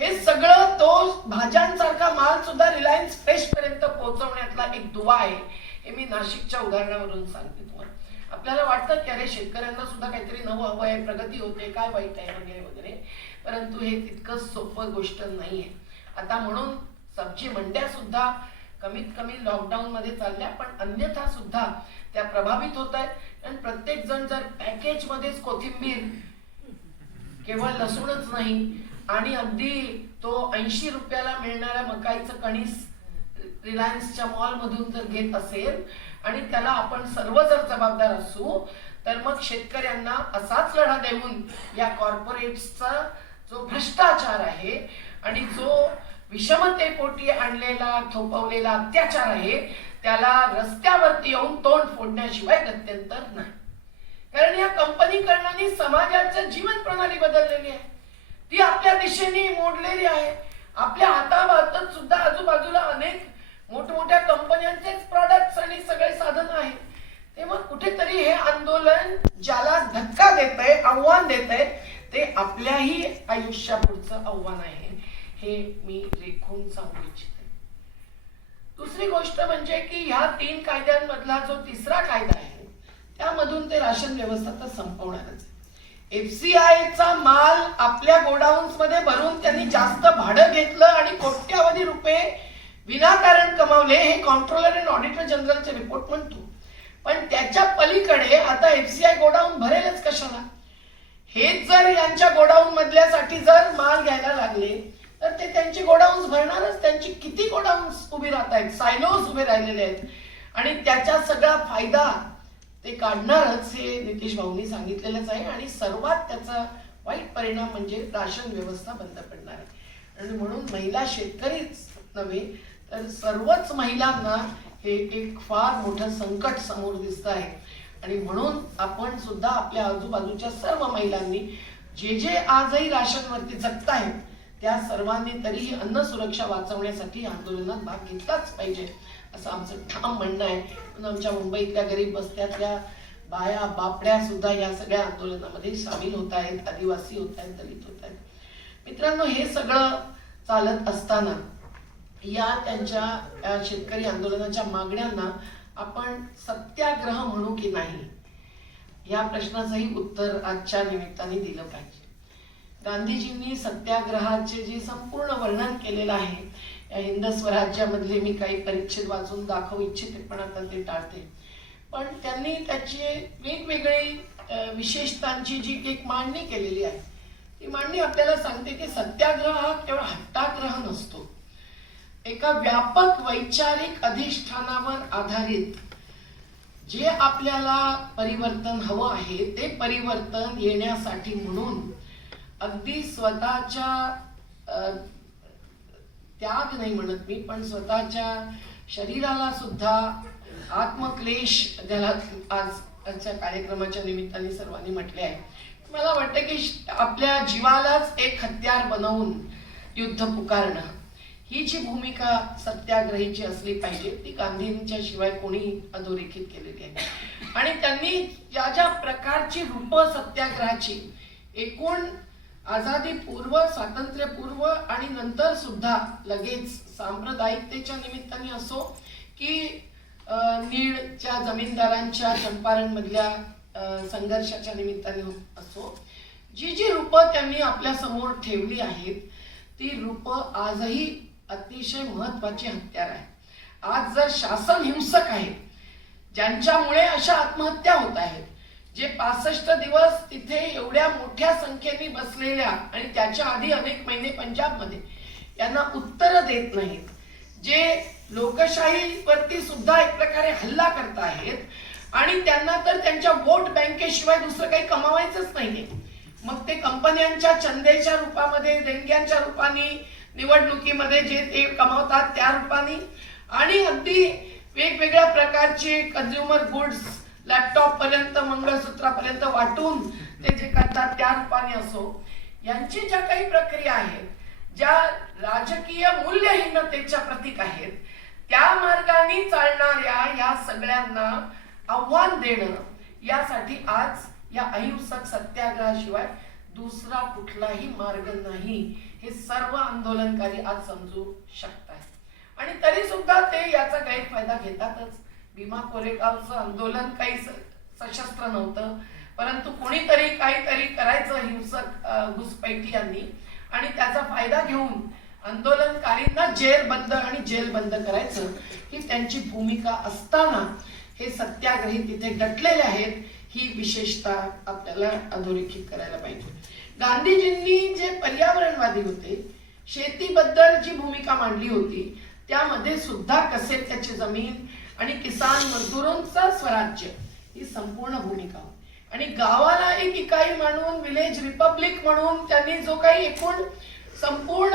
हे सगळं तो भाज्यांसारखा माल सुद्धा रिलायन्स फ्रेश पर्यंत पोहोचवण्यातला एक दुवा आहे. हे मी नाशिकच्या उदाहरणावरून सांगते तुम्हाला. आपल्याला वाटतं की अरे शेतकऱ्यांना सुद्धा काहीतरी नवं हवं आहे, प्रगती होते, काय वाईट आहे वगैरे वगैरे, परंतु हे तितकंच सोपं गोष्ट नाहीये. आता म्हणून सब्जी मंड्या सुद्धा कमीत कमी लॉकडाऊन मध्ये चालल्या, पण अन्यथा सुद्धा त्या प्रभावित होत आहेत. आणि प्रत्येक जण जर पॅकेज मध्येच कोथिंबीर, केवळ लसूणच नाही, आणि अगदी तो 80 रुपयाला मिळणाऱ्या मकाईचं कणीस रिलायन्सच्या मॉल मधून जर घेत असेल आणि त्याला आपण सर्व जर जबाबदार असू, तर मग शेतकऱ्यांना असाच लढा देऊन या कॉर्पोरेट्सचा जो भ्रष्टाचार आहे आणि जो विषमतेपोटी आणलेला थोपवलेला अत्याचार आहे त्याला रस्त्यावरती येऊन तोंड फोडण्याशिवाय गत्यंतर नाही. कारण या कंपनीकरणाने समाजाचं जीवन प्रणाली बदललेली आहे, ती आपल्या दिशेने मोडलेली आहे. आपल्या हाताबातात सुद्धा आजूबाजूला अनेक मोठमोठ्या कंपन्यांचेच प्रॉडक्ट्स आणि सगळे साधन आहेत. तेव्हा कुठेतरी हे आंदोलन ज्याला धक्का देतंय, आव्हान देतंय, ते आपल्याही आयुष्यापुढचं आव्हान आहे, हे मी रेखून सांगू इच्छिते. दुसरी गोष्ट म्हणजे की ह्या 3 कायद्यांमधला जो तिसरा कायदा आहे त्यामधून ते राशन व्यवस्था तर संपवणारच. FCIचा माल आपल्या गोडाऊन्स मध्ये भरून त्यांनी जास्त भाडं घेतलं आणि कोट्यावधी रुपये विनाकारण कमावले, हे कॉन्ट्रोलर अँड ऑडिटर जनरलचे रिपोर्ट म्हणतो. पण त्याच्या पलीकडे आता FCI गोडाऊन भरेलच कशाला. हेच जर यांच्या गोडाऊन मधल्यासाठी जर माल घ्यायला लागले तर ते त्यांची गोडाऊन्स भरणारच. त्यांची किती गोडाऊन्स उभी राहत आहेत, सायलोज उभे राहिलेले आहेत, आणि त्याचा सगळा फायदा ते काढणारच, हे नितीश भाऊंनी सांगितलेलंच आहे. आणि सर्वात त्याचा वाईट परिणाम म्हणजे राशन व्यवस्था बंद पडणार आहे. आणि म्हणून महिला शेतकरीच नव्हे तर सर्वच महिलांना हे एक फार मोठं संकट समोर दिसत आहे. आणि म्हणून आपण सुद्धा आपल्या आजूबाजूच्या सर्व महिलांनी जे जे आजही राशनवरती जगतायत त्या सर्वांनी तरीही अन्न सुरक्षा वाचवण्यासाठी आंदोलनात भाग घेतलाच पाहिजे असं आमचं ठाम म्हणणं आहे. म्हणून आमच्या मुंबईतल्या गरीब वस्त्यातल्या बाया बापड्या सुद्धा या सगळ्या आंदोलनामध्ये सामील होत आहेत, आदिवासी होत आहेत, दलित होत आहेत. मित्रांनो, हे सगळं चालत असताना या त्यांच्या शेतकरी आंदोलनाच्या मागण्यांना आपण सत्याग्रह म्हणू की नाही या प्रश्नाचंही उत्तर आजच्या निमित्ताने दिलं पाहिजे. गांधीजींनी सत्याग्रहाचे जे संपूर्ण वर्णन केलेलं आहे या हिंद स्वराज्यामधले मी काही परिच्छेद वाचून दाखवू इच्छिते पण आता ते टाळते. पण त्यांनी त्याची वेगवेगळी विशेषतांची जी एक मांडणी केलेली आहे ती मांडणी आपल्याला सांगते की सत्याग्रह हा केवळ हट्टाग्रह नसतो. एका व्यापक वैचारिक अधिष्ठानावर आधारित जे आपल्याला परिवर्तन हवं आहे ते परिवर्तन येण्यासाठी म्हणून अगदी स्वतःच्या त्याग नाही म्हणत मी पण स्वतःच्या शरीराला सुद्धा आत्मक्लेश ज्याला आजच्या कार्यक्रमाच्या निमित्ताने सर्वांनी म्हटले आहे. मला वाटतं की आपल्या जीवालाच एक हत्यार बनवून युद्ध पुकारणं ही जी भूमिका सत्याग्रहीची असली पाहिजे ती गांधींच्या शिवाय कोणी अधोरेखित केलेली आहे. आणि त्यांनी ज्या ज्या प्रकारची रूप सत्याग्रहाची एकूण आझादीपूर्व स्वातंत्र्यपूर्व आणि नंतर सुद्धा लगेच सांप्रदायिकतेच्या निमित्ताने असो की नीळच्या जमीनदारांच्या चंपारण मधल्या संघर्षाच्या निमित्ताने असो जी जी रूप त्यांनी आपल्या समोर ठेवली आहेत ती रूप आजही अतिशय महत्वाची हत्यार आहे. आज जर शासन हिंसक आहे ज्यांच्यामुळे अशा आत्महत्या होत आहेत, जे 65 दिवस तिथे एवढ्या मोठ्या संख्येने बसलेल्या आणि त्याच्या आधी अनेक महिने पंजाबमध्ये यांना उत्तर देत नाहीत, जे लोकशाहीवरती सुद्धा एक प्रकारे हल्ला करत आहेत आणि त्यांना तर त्यांच्या वोट बँकेशिवाय दुसरं काही कमावायचंच नाहीये. मग ते कंपन्यांच्या चंदेच्या रूपामध्ये देणग्यांच्या रूपाने निवडणुकीमध्ये जे ते कमावतात त्या रूपाने आणि अगदी वेगवेगळ्या प्रकारचे कंझ्युमर गुड्स लॅपटॉप पर्यंत मंगळसूत्रापर्यंत वाटून ते जे करतात त्या रूपाने असो, यांची ज्या काही प्रक्रिया आहेत ज्या राजकीय मूल्यहीनतेच्या प्रतीक आहेत त्या मार्गाने चालणाऱ्या या सगळ्यांना आव्हान देणं यासाठी आज या अहिंसक सत्याग्रहाशिवाय दुसरा कुठलाही मार्ग नाही हे सर्व आंदोलनकारी आज समजू शकतात. आणि तरी सुद्धा ते याचा गैरफायदा घेतातच. भीमा कोरेगावचं आंदोलन काही सशस्त्र नव्हतं, परंतु कोणीतरी काहीतरी करायचं हिंसक घुसपैठियांनी आणि त्याचा फायदा घेऊन आंदोलनकारींना जेरबंद आणि जेलबंद करायचं ही त्यांची भूमिका असताना हे सत्याग्रही तिथे डटलेले आहेत ही विशेषता आपल्याला अधोरेखित करायला पाहिजे. गांधीजींनी जे पर्यावरणवादी होते, शेतीबद्दल जी भूमिका मांडली होती त्यामध्ये सुद्धा कसे त्याची जमीन आणि किसान मजदूरांचा स्वराज्य ही संपूर्ण भूमिका होती. आणि गावाला एक इकाई म्हणून विलेज रिपब्लिक म्हणून त्यांनी जो काही एकूण संपूर्ण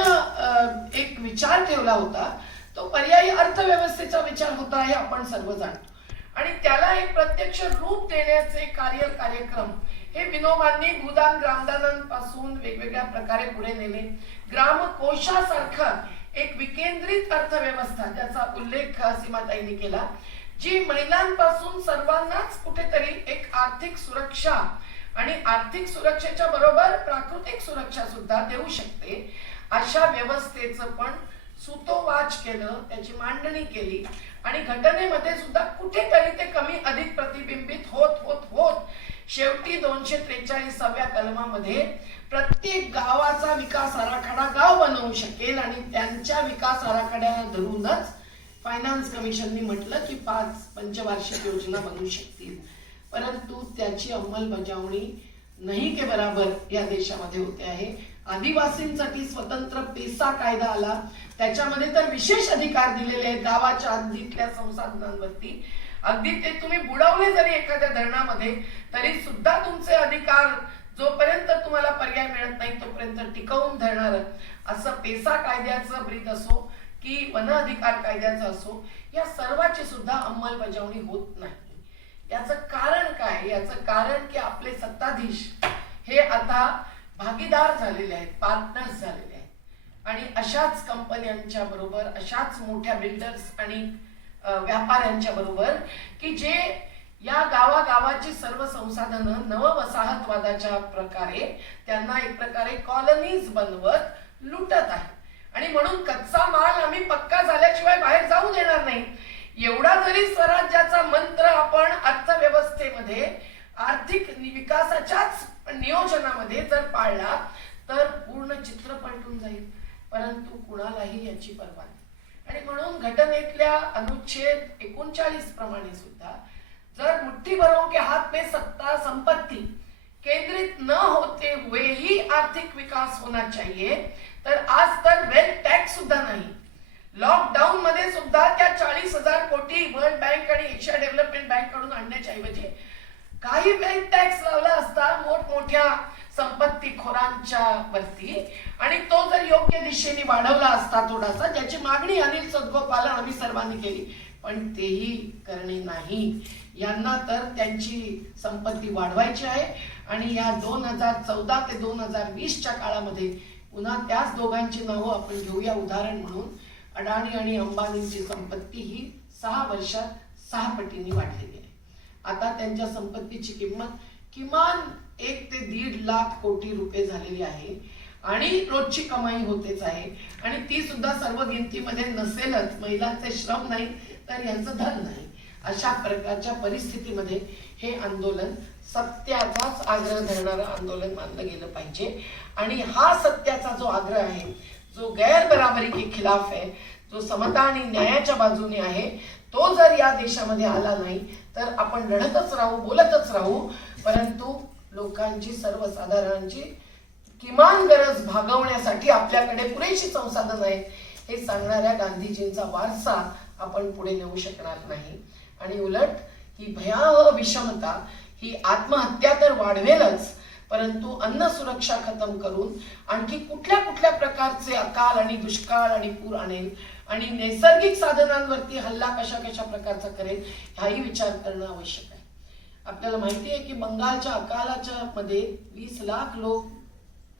एक विचार ठेवला होता तो पर्यायी अर्थव्यवस्थेचा विचार होता हे आपण सर्व जाणतो. आणि त्याला एक प्रत्यक्ष रूप देण्याचे कार्यक्रम हे विनोबांनी भूदान ग्रामदानांपासून वेगवेगळ्या प्रकारे पुढे नेले. ग्रामकोशासारखं एक विकेंद्रित अर्थव्यवस्था ज्याचा उल्लेख सीमाताईंनी केला, जी महिलांपासून सर्वांनाच कुठेतरी एक आर्थिक सुरक्षा आणि आर्थिक सुरक्षेच्या बरोबर प्राकृतिक सुरक्षा सुद्धा देऊ शकते अशा व्यवस्थेचं पण सुतोवाच केलं, त्याची मांडणी केली. आणि घटनेमध्ये सुद्धा कुठेतरी ते कमी अधिक प्रतिबिंबित होत होत होत शेवटी 243व्या कलमामध्ये प्रत्येक गावाचा विकास आराखडा गाव बनवू शकेल आणि त्यांच्या विकास आराखड्याला धरूनच फायनान्स कमिशननी म्हटलं की 5 पंचवार्षिक योजना बनवू शकतील. परंतु त्याची अंमलबजावणी नाही के बराबर या देशामध्ये होते आहे. आदिवासींसाठी स्वतंत्र पेसा कायदा आला, त्याच्यामध्ये तर विशेष अधिकार दिलेले आहेत गावाच्या हद्दीतल्या संसाधनांवरती. अगदी ते तुम्ही बुडवले जरी एखाद्या धरणामध्ये तरी सुद्धा तुमचे अधिकार जोपर्यंत तुम्हाला पर्याय मिळत नाही तोपर्यंत टिकवून धरणार असं पेसा कायद्याचं ब्रीद असो की वन अधिकार कायद्याचं असो या सर्वाची सुद्धा अंमलबजावणी होत नाही. याचं कारण काय? याचं कारण की आपले सत्ताधीश हे आता भागीदार झालेले आहेत, पार्टनर्स झालेले आहेत आणि अशाच कंपन्यांच्या बरोबर, अशाच मोठ्या बिल्डर्स आणि व्यापाऱ्यांच्या बरोबर की जे या गावागावाची सर्व संसाधनं नववसाहतवादाच्या प्रकारे त्यांना एक प्रकारे कॉलनीज बनवत लुटत आहे आणि म्हणून कच्चा माल आम्ही पक्का झाल्याशिवाय बाहेर जाऊ देणार नाही. एवढा जरी स्वराज्याचा मंत्र आपण अर्थव्यवस्थेमध्ये आर्थिक विकासाच्याच नियोजनामध्ये जर पाळला तर पूर्ण चित्र पलटून जाईल, परंतु कुणालाही याची पर्वा नाही. आणि म्हणून घटनेतल्या अनुच्छेद 39 प्रमाणे सुद्धा जर मुट्ठी भरों के हाथ में सत्ता संपत्ति केंद्रित न होते हुए ही आर्थिक विकास होना चाहिए, तर आज तर वेल्थ टॅक्स सुद्धा नाही. लॉकडाऊन मध्ये सुद्धा त्या 40,000 कोटी वर्ल्ड बँक आणि एशिया डेव्हलपमेंट बँक कडून आणण्याच्या ऐवजी काही वेल्थ टॅक्स लावला असता मोठमोठ्या संपत्ती खोरांच्या वरती आणि तो जर योग्य दिशेने वाढवला असता थोडासा, ज्याची मागणी अनिल सदगोपालन आम्ही सर्वांनी केली, पण तेही करणे नाही. यांना तर त्यांची संपत्ती वाढवायची आहे आणि या 2014 ते 2020च्या काळामध्ये पुन्हा त्याच दोघांची नावं आपण घेऊया उदाहरण म्हणून. अडाणी आणि अंबानींची संपत्ती ही 6 वर्षात 6 पटीने वाढलेली आहे. आता त्यांच्या संपत्तीची किंमत किमान 1 ते 1.5 लाख कोटी रुपये झालेली आहे आणि रोजची कमाई होतेच आहे आणि ती सुद्धा सर्व गिनतीमध्ये नसेलच. महिलांचे श्रम नाही तर यांचं धन नाही. अशा प्रकारच्या परिस्थितीमध्ये हे आंदोलन सत्याचाच आग्रह धरणारं आंदोलन मानलं गेलं पाहिजे आणि हा सत्याचा जो आग्रह आहे, जो गैरबराबरी के खिलाफ आहे, जो समता आणि न्यायाच्या बाजूने आहे, तो जर या देशामध्ये आला नाही तर आपण लढतच राहू, बोलतच राहू, परंतु लोकांची, सर्वसाधारणांची किमान गरज भागवण्यासाठी आपल्याकडे पुरेशी संसाधन आहेत हे सांगणाऱ्या गांधीजींचा वारसा आपण पुढे नेऊ शकणार नाही. आणि उलट ही भयावह विषमता ही आत्महत्या तर वाढवेलच, परंतु अन्न सुरक्षा खतम करून आणखी कुठल्या कुठल्या प्रकारचे अकाल आणि दुष्काळ आणि पूर आणेल आणि नैसर्गिक साधनांवरती हल्ला कशा कशा प्रकारचा करेल हाही विचार करणं आवश्यक आहे. आपल्याला माहिती आहे की बंगालच्या अकालाच्या मध्ये 20 लाख लोक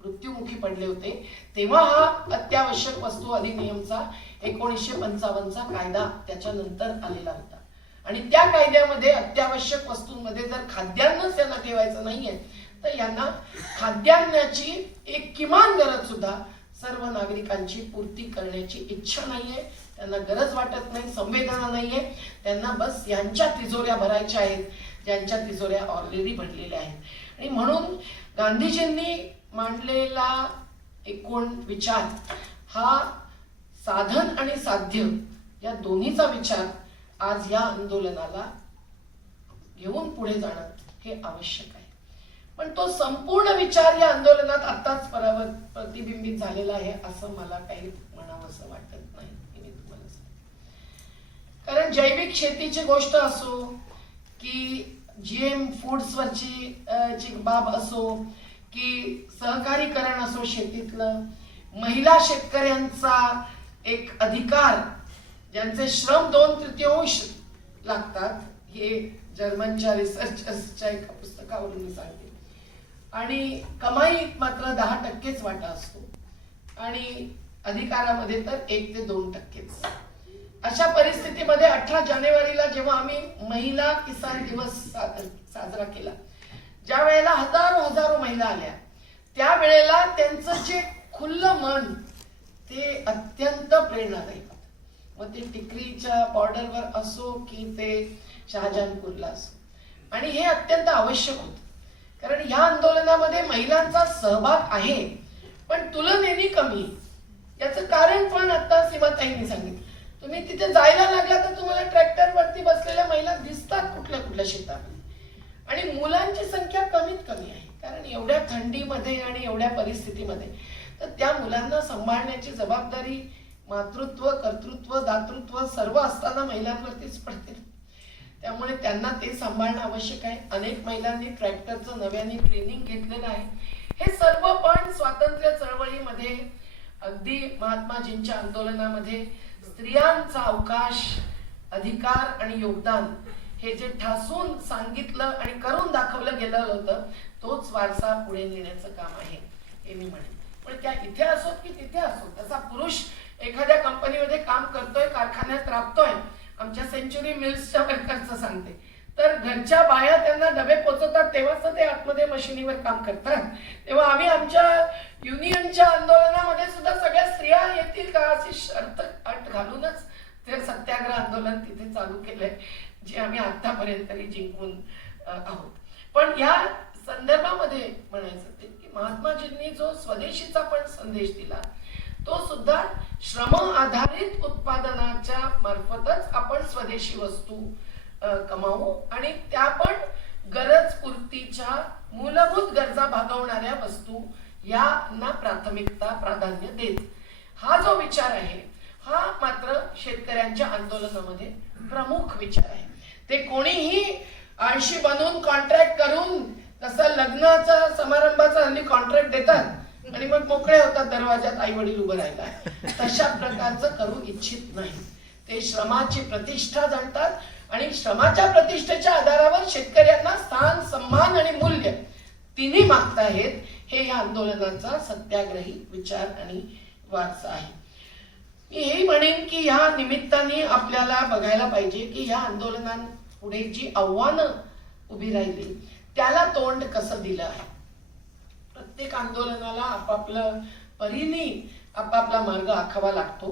मृत्युमुखी पडले होते. तेव्हा हा अत्यावश्यक वस्तू अधिनियमचा 1955चा कायदा त्याच्यानंतर आलेला होता आणि त्या कायद्यामध्ये अत्यावश्यक वस्तूंमध्ये जर खाद्यान्नच त्यांना ठेवायचं नाहीये तर यांना खाद्यान्नाची एक किमान गरज सुद्धा सर्व नागरिकांची पूर्ती करण्याची इच्छा नाहीये, त्यांना गरज वाटत नाही, संवेदना नाहीये. त्यांना बस यांच्या तिजोऱ्या भरायच्या आहेत, ज्यांच्या तिजोऱ्या ऑलरेडी भरलेल्या आहेत. आणि म्हणून गांधीजींनी मांडलेला एकूण विचार हा साधन आणि साध्य या दोन्हीचा विचार आज या आंदोलनाला घेऊन पुढे जाणं हे आवश्यक आहे. पण तो संपूर्ण विचार या आंदोलनात आताच प्रतिबिंबित झालेला आहे असं मला काही म्हणावंसं वाटत नाही. मी तुम्हाला सांगते, कारण जैविक शेतीची गोष्ट असो की GM फूड्सवरची बाब असो की सहकारीकरण असो शेतीतलं, महिला शेतकऱ्यांचा एक अधिकार, ज्यांचे श्रम 2/3 लागतात, हे जर्मनच्या रिसर्चर्सच्या एका पुस्तकावरून मी सांगते, आणि कमाईत मात्र 10%च वाटा असतो आणि अधिकारामध्ये तर 1 ते 2%च. अशा परिस्थितीमध्ये 18 जानेवारीला जेव्हा आम्ही महिला किसान दिवस साजरा केला, ज्या वेळेला हजारो महिला आल्या, त्यावेळेला त्यांचं जे खुल्लं मन ते अत्यंत प्रेरणादायी होतं. मग ते टिकरीच्या बॉर्डरवर असो की ते शहाजहानपूरला असो, आणि हे अत्यंत आवश्यक होतं. कारण ह्या आंदोलनामध्ये महिलांचा सहभाग आहे पण तुलनेने कमी. याचं कारण पण आता सीमाताईंनी सांगितलं. तुम्ही तिथे जायला लागला तर तुम्हाला ट्रॅक्टरवरती बसलेल्या महिला दिसतात कुठल्या कुठल्या शेतामध्ये, आणि मुलांची संख्या कमीत कमी आहे. कारण एवढ्या थंडीमध्ये आणि एवढ्या परिस्थितीमध्ये तर त्या मुलांना सांभाळण्याची जबाबदारी मातृत्व, कर्तृत्व, दातृत्व सर्व असताना महिलांवरतीच पडते. त्यामुळे त्यांना ते सांभाळणं आवश्यक आहे. अनेक महिलांनी ट्रॅक्टरचं नव्याने ट्रेनिंग घेतलेलं आहे. हे सर्व पण स्वातंत्र्य चळवळीमध्ये, अगदी महात्माजींच्या आंदोलनामध्ये स्त्रियांचा अवकाश, अधिकार आणि योगदान हे जे ठासून सांगितलं आणि करून दाखवलं गेलं होतं तोच वारसा पुढे नेण्याचं काम आहे हे मी म्हणेन. पण त्या इथे असोत की तिथे असोत, तसा पुरुष एखाद्या कंपनीमध्ये काम करतोय, कारखान्यात राबतोय, आमच्या सेंचुरी मिल्सच्या वर्करचं सांगते, तर घरच्या बाया त्यांना डबे पोचवतात तेव्हाच ते आतमध्ये मशिनीवर काम करतात. तेव्हा आम्ही आमच्या युनियनच्या आंदोलनामध्ये सुद्धा सगळ्या स्त्रिया येतील का अशी शर्त अट घालूनच ते सत्याग्रह आंदोलन तिथे चालू केलंय, जे आम्ही आतापर्यंत तरी जिंकून आहोत. पण या संदर्भामध्ये म्हणायचं ते की महात्माजींनी जो स्वदेशीचा पण संदेश दिला तो सुद्धा श्रम आधारित उत्पादनाच्या मार्फतच आपण स्वदेशी वस्तू कमावू आणि त्या पण गरज पूर्तीच्या मूलभूत गरजा भागवणाऱ्या वस्तू यांना प्राथमिकता प्राधान्य देत. हा जो विचार आहे हा मात्र शेतकऱ्यांच्या आंदोलनामध्ये प्रमुख विचार आहे. ते कोणीही आळशी बनून कॉन्ट्रॅक्ट करून जसं लग्नाचा समारंभाचा हल्ली कॉन्ट्रॅक्ट देतात आणि मग मोकळे होतात दरवाजात आई वडील उभं राहिला, तशा प्रकारचं करू इच्छित नाही. ते श्रमाची प्रतिष्ठा जाणतात आणि श्रमाच्या प्रतिष्ठेच्या आधारावर शेतकऱ्यांना स्थान, सन्मान आणि मूल्य तिन्ही मागताहेत. हे या आंदोलनाचा सत्याग्रही विचार आणि वारसा आहे. मी हे म्हणेन की या निमित्ताने आपल्याला बघायला पाहिजे की या आंदोलनापुढे जी आव्हानं उभी राहिली त्याला तोंड कसं दिलं आहे. प्रत्येक आंदोलनाला आपापलं परीने आपापला मार्ग आखावा लागतो.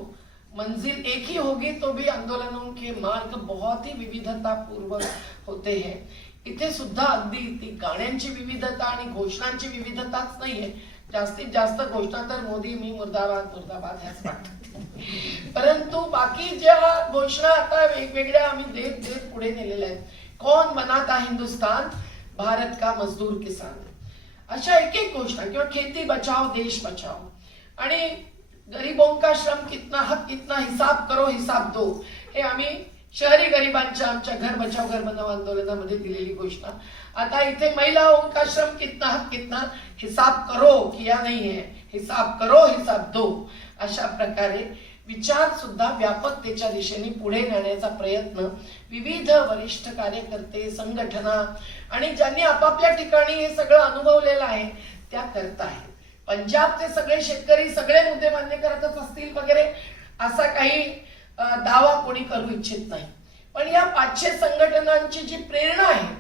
मंजिल एक ही होगी तो भी आंदोलनों के मार्ग बहुत ही विविधतापूर्वक होते हैं. इथे सुद्धा अगदी ती गाण्यांची विविधता आणि घोषणांची विविधताच नाहीये. जास्तीत जास्त घोषणा तर मोदी मी मुर्दाबाद मुर्दाबाद ह्याच वाटतात, परंतु बाकी ज्या घोषणा आता वेगवेगळ्या आम्ही देत देत पुढे नेलेल्या आहेत. कौन बनाता हिंदुस्तान, भारत का मजदूर किसान, अशा एक एक घोषणा, किंवा खेती बचाओ देश बचाओ, आणि गरीबों का श्रम कितना हक कितना हिसाब करो हिसाब दो, हे आम्ही शहरी गरिबांच्या आमच्या घर बचाओ घर बनाओ आंदोलनामध्ये दिलेली घोषणा. आता इथे महिलाओं का श्रम कितना हक कितना हिसाब करो किया नहीं है, हिसाब करो हिसाब दो, अशा प्रकारे विचार सुद्धा व्यापकतेच्या दिशेने पुढे नेण्याचा प्रयत्न विविध वरिष्ठ कार्यकर्ते, संघटना आणि ज्यांनी आपापल्या ठिकाणी हे सगळं अनुभवलेलं आहे त्या करत आहेत. पंजाबचे सगळे शेतकरी सगळे मुद्दे मान्य करतच असतील वगैरे असा काही दावा कोणी करू इच्छित नाही. पण या 500 संघटनांची जी प्रेरणा आहे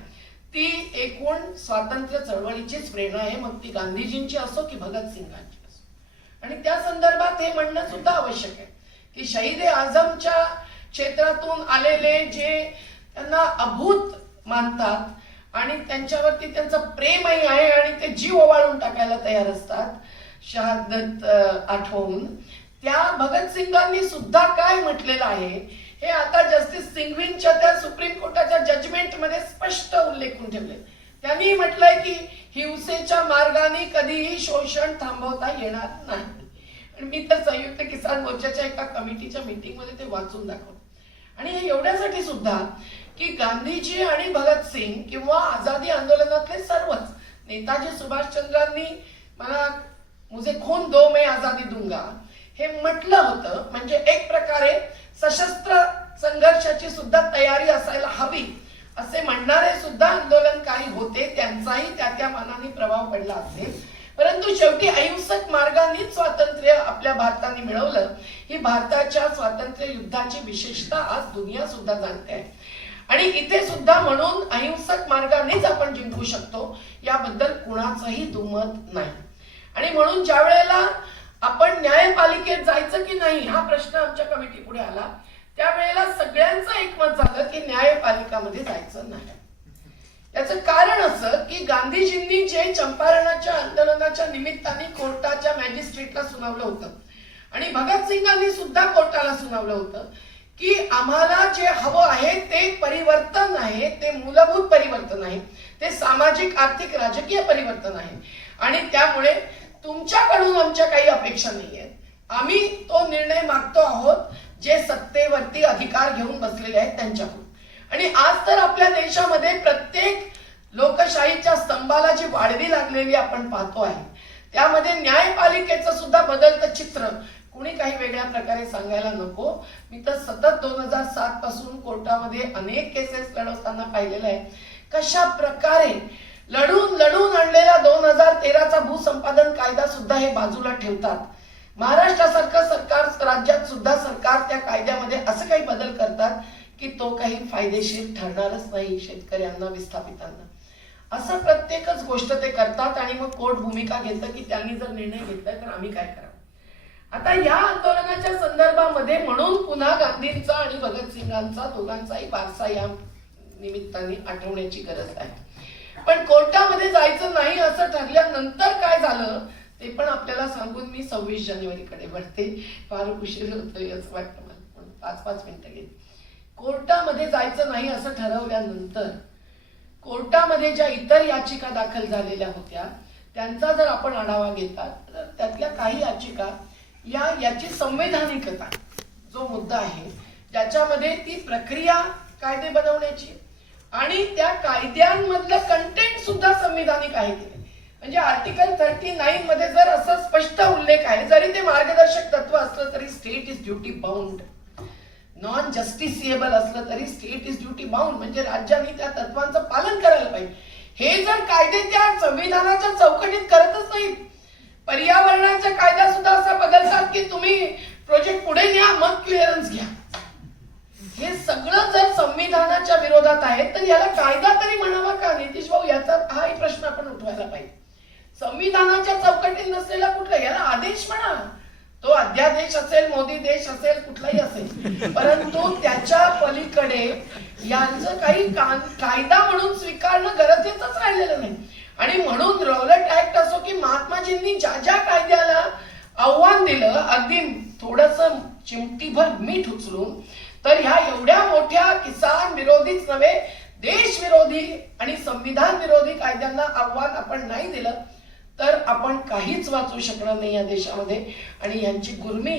ती एकूण स्वातंत्र्य चळवळीचीच प्रेरणा आहे, मग ती गांधीजींची असो की भगतसिंगांची असो. आणि त्या संदर्भात हे म्हणणं सुद्धा आवश्यक आहे की शहीद आझमच्या क्षेत्रातून आलेले जे त्यांना अभूत मानतात आणि त्यांच्यावरती त्यांचं प्रेमही आहे आणि ते जीव ओवाळून टाकायला तयार असतात शहादत आठवून, त्या भगतसिंगांनी सुद्धा काय म्हटलेलं आहे हे आता जस्टिस सिंघवींच्या त्या सुप्रीम कोर्टाच्या जजमेंटमध्ये स्पष्ट उल्लेखून ठेवले. त्यांनी म्हटलंय की हिंसेच्या मार्गाने कधीही शोषण थांबवता येणार नाही. आणि मी तर संयुक्त किसान मोर्चाच्या एका कमिटीच्या मीटिंगमध्ये ते वाचून दाखवलं. आणि हे एवढ्यासाठी सुद्धा की गांधीजी आणि भगतसिंग किंवा आझादी आंदोलनातले सर्वच, नेताजी सुभाषचंद्रांनी मला मुझे खून दो मैं आझादी दूंगा हे म्हटलं होतं, म्हणजे एक प्रकारे सशस्त्र संघर्षाची सुद्धा तयारी असायला हवी असे म्हणणारे सुद्धा आंदोलनकारी होते. त्यांचाही त्या त्या मानाने प्रभाव पडला असेल, परंतु शेवटी अहिंसक मार्गानेच स्वातंत्र्य आपल्या भारताने मिळवलं. ही भारताच्या स्वातंत्र्य युद्धाची विशेषता आज दुनिया सुद्धा जाणते आहे. आणि इथे सुद्धा म्हणून अहिंसक मार्गानेच आपण जिंकू शकतो याबद्दल कुणाचंही दुमत नाही. आणि म्हणून ज्या वेळेला आपण न्यायपालिकेत जायचं की नाही हा प्रश्न आमच्या कमिटी पुढे आला त्यावेळेला सगळ्यांचं एकमत झालं की न्यायपालिकामध्ये जायचं नाही. याचं कारण असं की गांधीजींनी जे चंपारणाच्या आंदोलनाच्या निमित्ताने कोर्टाच्या मॅजिस्ट्रेटला सुनावलं होतं आणि भगतसिंगांनी सुद्धा कोर्टाला सुनावलं होतं की आम्हाला जे हवं आहे ते परिवर्तन आहे, ते मूलभूत परिवर्तन आहे, ते सामाजिक आर्थिक राजकीय परिवर्तन आहे आणि त्यामुळे तुमच्याकडून आमच्या काही अपेक्षा नाही आहेत. आम्ही तो निर्णय मागतो आहोत जे सत्तेवरती अधिकार घेऊन बसलेले आहेत त्यांच्याकडून. आणि आज तर आपल्या देशामध्ये प्रत्येक लोकशाहीच्या स्तंभाला जी वाढवी लागलेली आपण पाहतो आहे त्यामध्ये न्यायपालिकेचं सुद्धा बदलतं चित्र कुणी काही वेगळ्या प्रकारे सांगायला नको. मी तर सतत 2007 पासून कोर्टामध्ये अनेक केसेस लढवताना पाहिलेलं आहे कशा प्रकारे लढून लढून आणलेला 2013चा भूसंपादन कायदा सुद्धा हे बाजूला ठेवतात. महाराष्ट्रासारखं सरकार राज्यात सुद्धा सरकार त्या कायद्यामध्ये असं काही बदल करतात की तो काही फायदेशीर ठरणारच नाही शेतकऱ्यांना विस्थापितांना. असं प्रत्येकच गोष्ट ते करतात आणि मग कोर्ट भूमिका घेतं की त्यांनी जर निर्णय घेतलाय तर आम्ही काय करावं. आता या आंदोलनाच्या संदर्भामध्ये म्हणून पुन्हा गांधींचा आणि भगतसिंगांचा दोघांचाही वारसा या निमित्ताने आठवण्याची गरज आहे. पण कोर्टामध्ये जायचं नाही असं ठरल्यानंतर काय झालं ते पण आपल्याला सांगून मी 26 जानेवारीकडे वळते. फार उशीर होतोय असं वाटतं मला, 5-5 मिनिटं घेत. कोर्टामध्ये जायचं नाही असं ठरवल्यानंतर कोर्टामध्ये ज्या इतर याचिका दाखल झालेल्या होत्या त्यांचा जर आपण आढावा घेतला तर त्यातल्या काही याचिका याची संवैधानिकता जो मुद्दा आहे ज्याच्यामध्ये ती प्रक्रिया कायदे बनवण्याची आणि त्या कायद्यांमधलं कंटेंट सुद्धा संविधानिक आहे की नाही. म्हणजे आर्टिकल 39 मध्ये जर असं स्पष्ट उल्लेख आहे जरी ते मार्गदर्शक तत्व असलं तरी state is duty bound, non justiciable असलं तरी स्टेट इज ड्युटी बाउंड म्हणजे राज्याने त्या तत्वांचं पालन करायला पाहिजे. हे जर कायदे त्या संविधानाच्या चौकटीत करतच नाहीत. पर्यावरणाचा कायदा सुद्धा असं बदलतात की तुम्ही प्रोजेक्ट पुढे न्या मग क्लिअरन्स घ्या. हे सगळं जर संविधानाच्या विरोधात आहे तर याला कायदा तरी म्हणावा का. नितीश भाऊ याचा हाही प्रश्न आपण उठवायला पाहिजे. संविधानाच्या चौकटीत नसलेला कुठला याला आदेश म्हणा, तो अध्यादेश असेल मोदी देश असेल कुठलाही असेल, परंतु त्याच्या पलीकडे यांचं काही कायदा म्हणून स्वीकारणं गरजेचंच राहिलेलं नाही. आणि म्हणून रॉलेट ऍक्ट असो की महात्माजींनी ज्या ज्या कायद्याला आव्हान दिलं अगदी थोडस चिमटीभर मीठ उचलून तर ह्या एवढ्या मोठ्या किसान विरोधीच नव्हे देश विरोधी आणि संविधान विरोधी कायद्यांना आव्हान आपण नाही दिलं तर आपण काहीच वाचू शकणार नाही या देशामध्ये. आणि यांची गुर्मी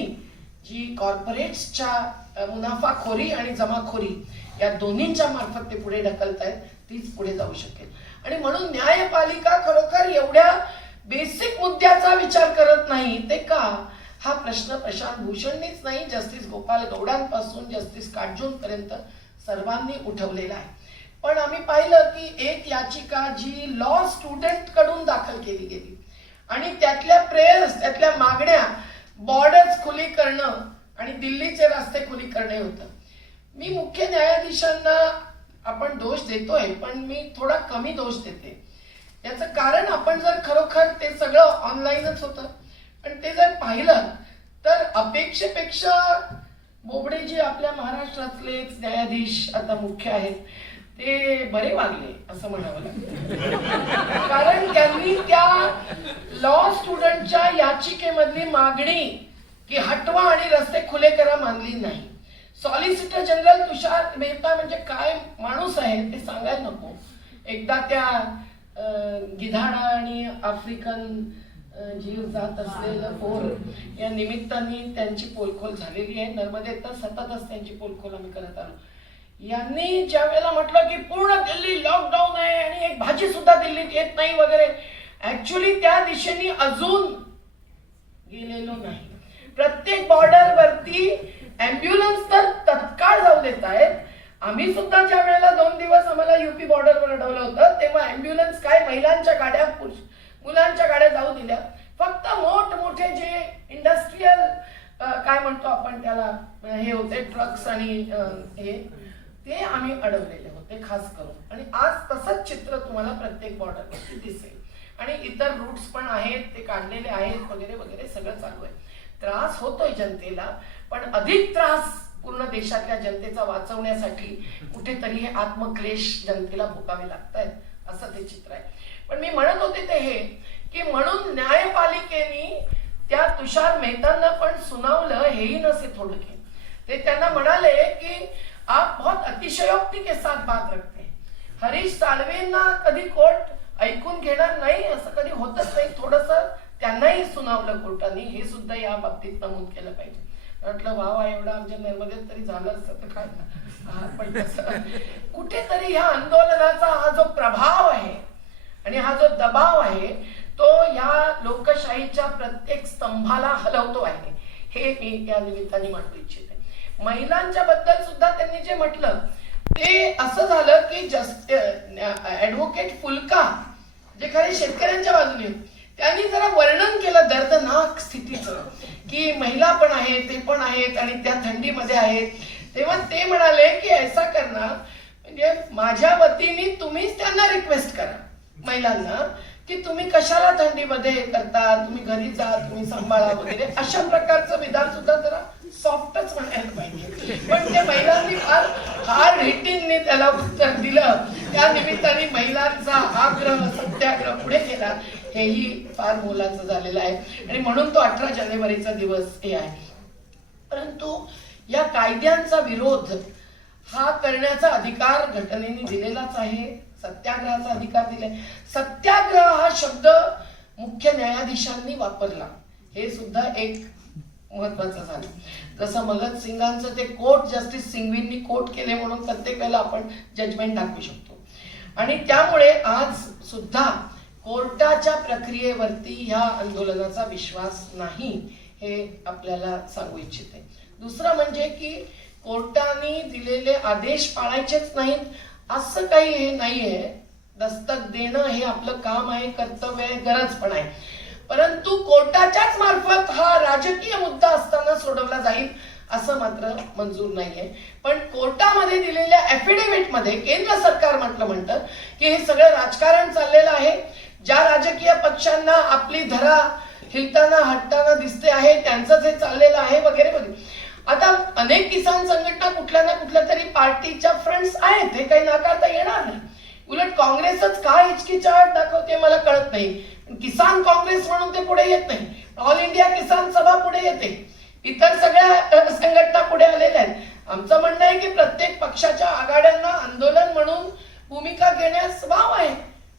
जी कॉर्पोरेट्सच्या मुनाफाखोरी आणि जमाखोरी या दोन्हींच्या मार्फत ते पुढे ढकलतायत तीच पुढे जाऊ शकेल. आणि म्हणून न्यायपालिका खरोखर एवढ्या बेसिक मुद्द्याचा विचार करत नाही ते का. हा प्रश्न प्रशांत भूषणनीच नाही जस्टिस गोपाल गौडांपासून जस्टिस काटजून पर्यंत सर्वांनी उठवलेला आहे. पण आम्ही पाहिलं की एक याचिका जी लॉ स्टुडंट कडून दाखल केली गेली आणि त्यातल्या प्रेयर्स त्यातल्या मागण्या बॉर्डर्स खुली करणं आणि दिल्लीचे रस्ते खुली करणे होतं. मी मुख्य न्यायाधीशांना आपण दोष देतोय पण मी थोडा कमी दोष देते. याचं कारण आपण जर खरोखर ते सगळं ऑनलाईनच होतं पण ते जर पाहिलं तर अपेक्षेपेक्षा बोबडे जे आपल्या महाराष्ट्रातले न्यायाधीश आता मुख्य आहेत ते बरे वागले असं म्हणावं लागतं. कारण त्यांनी त्या लॉ स्टुडंटच्या याचिकेमधली मागणी की हटवा आणि रस्ते खुले करा मानली नाही. सॉलिसिटर जनरल तुषार मेहता म्हणजे काय माणूस आहे ते सांगायला नको. एकदा त्या गिधाडा आणि आफ्रिकन जीव जात असलेलं पोर या निमित्ताने त्यांची पोलखोल झालेली आहे. नर्मदेत तर सततच त्यांची पोलखोल आम्ही करत आलो. यांनी ज्या वेळेला म्हटलं की पूर्ण दिल्ली लॉकडाऊन आहे आणि एक भाजी सुद्धा दिल्लीत येत नाही वगैरे ऍक्च्युअली त्या दिशेने अजून गेलेलो नाही. प्रत्येक बॉर्डर वरती अँब्युलन्स तर तत्काळ जाऊ देत आहेत. आम्ही सुद्धा ज्या वेळेला 2 दिवस आम्हाला युपी बॉर्डरवर अडवलं होतं तेव्हा अँब्युलन्स काय महिलांच्या गाड्या मुलांच्या गाड्या जाऊ दिल्या. फक्त मोठमोठे जे इंडस्ट्रीयल काय म्हणतो आपण त्याला हे होते ट्रक्स आणि हे ते आम्ही अडवलेले होते खास करून. आणि आज तसंच चित्र तुम्हाला प्रत्येक बॉर्डरवरती दिसेल आणि इतर रूट्स पण आहेत ते काढलेले आहेत वगैरे वगैरे सगळं चालू आहे. त्रास होतोय जनतेला पण अधिक त्रास पूर्ण देशातल्या जनतेचा वाचवण्यासाठी कुठेतरी हे आत्मक्लेश जनतेला भोगावे लागतायत असं ते चित्र आहे. पण मी म्हणत होते ते हे की म्हणून न्यायपालिकेने त्या तुषार मेहतांना पण सुनावलं हेही नसे थोडं की ते त्यांना म्हणाले की आप बहुत अतिशयोक्ति के साथ बात रखते हैं. हरीश साळवेंना कधी कोर्ट ऐकून घेणार नाही असं कधी होतच नाही. थोडस त्यांनाही सुनावलं कोर्टाने हे सुद्धा या बाबतीत नमूद केलं पाहिजे. म्हटलं वा एवढं आमच्या नर्मदेत तरी झालं असतं तर काय. पण तसं कुठेतरी ह्या आंदोलनाचा हा जो प्रभाव आहे आणि हा जो दबाव आहे तो या लोकशाहीच्या प्रत्येक स्तंभाला हलवतो आहे. हे मी या निमित्ताने मांडू इच्छिते. महिलांच्या बद्दल सुद्धा त्यांनी जे म्हटलं ते असं झालं की ऍडव्होकेट फुलका जे खरे शेतकऱ्यांच्या बाजूने आहेत, त्यांनी जरा वर्णन केलं दर्दनाक स्थितीचं की महिला पण आहेत, ते पण आहेत आणि त्या थंडीमध्ये आहेत. तेव्हा ते म्हणाले की ऐसा करणार म्हणजे माझ्या वतीने तुम्हीच त्यांना रिक्वेस्ट करा महिलांना की तुम्ही कशाला थंडीमध्ये करता, तुम्ही घरी जा, तुम्ही सांभाळा वगैरे अशा प्रकारचं विधान सुद्धा जरा सॉफ्टच म्हणायला पाहिजे. पण ते महिलांनी फार हार्ड हिटिंगने त्याला उत्तर दिलं. त्या निमित्ताने महिलांचा आग्रह सत्याग्रह पुढे केला, हेही फार मोलाचं झालेलं आहे आणि म्हणून तो 18 जानेवारीचा दिवस हे आहे. परंतु या कायद्यांचा विरोध हा करण्याचा अधिकार घटनेने दिलेलाच आहे. सत्याग्रहाचा अधिकार दिलाय. सत्याग्रह हा शब्द मुख्य न्यायाधीशांनी वापरला, हे सुद्धा एक महत्वाचं झालं. जसं भगतसिंगांचं ते कोर्ट जस्टिस सिंघवींनी कोर्ट केले म्हणून प्रत्येक वेळेला आपण जजमेंट दाखवू शकतो आणि त्यामुळे आज सुद्धा कोर्टाच्या प्रक्रियेवरती ह्या आंदोलनाचा विश्वास नाही, हे आपल्याला सांगू इच्छिते. दुसरं म्हणजे की कोर्टाने दिलेले आदेश पाळायचेच नाहीत असं काही हे नाहीये. दस्तक देणं हे आपलं काम आहे, कर्तव्य आहे, गरज पण आहे. परंतु कोर्टाच्याच मार्फत हा राजकीय मुद्दा असताना सोडवला जाईल असं मात्र मंजूर नाहीये. पण कोर्टामध्ये दिलेल्या ऍफिडेव्हिट मध्ये केंद्र सरकार म्हणतं की हे सगळं राजकारण चाललेलं आहे. ज्या राजकीय पक्षांना आपली धरा हिलताना हटताना दिसते आहे त्यांचंच हे चाललेलं आहे वगैरे वगैरे. आता अनेक किसान संघटना कुठल्या ना कुठल्या तरी पार्टीच्या फ्रंट्स आहेत, हे काही नाकारता येणार नाही. उलट काँग्रेसच का हिचकिचाट दाखवते मला कळत नाही. किसान काँग्रेस म्हणून ते पुढे येत नाही. ऑल इंडिया किसान सभा पुढे येते, इतर सगळ्या संघटना पुढे आलेल्या आहेत. आमचं म्हणणं आहे की प्रत्येक पक्षाच्या आघाड्यांना आंदोलन म्हणून भूमिका घेण्यास वाव आहे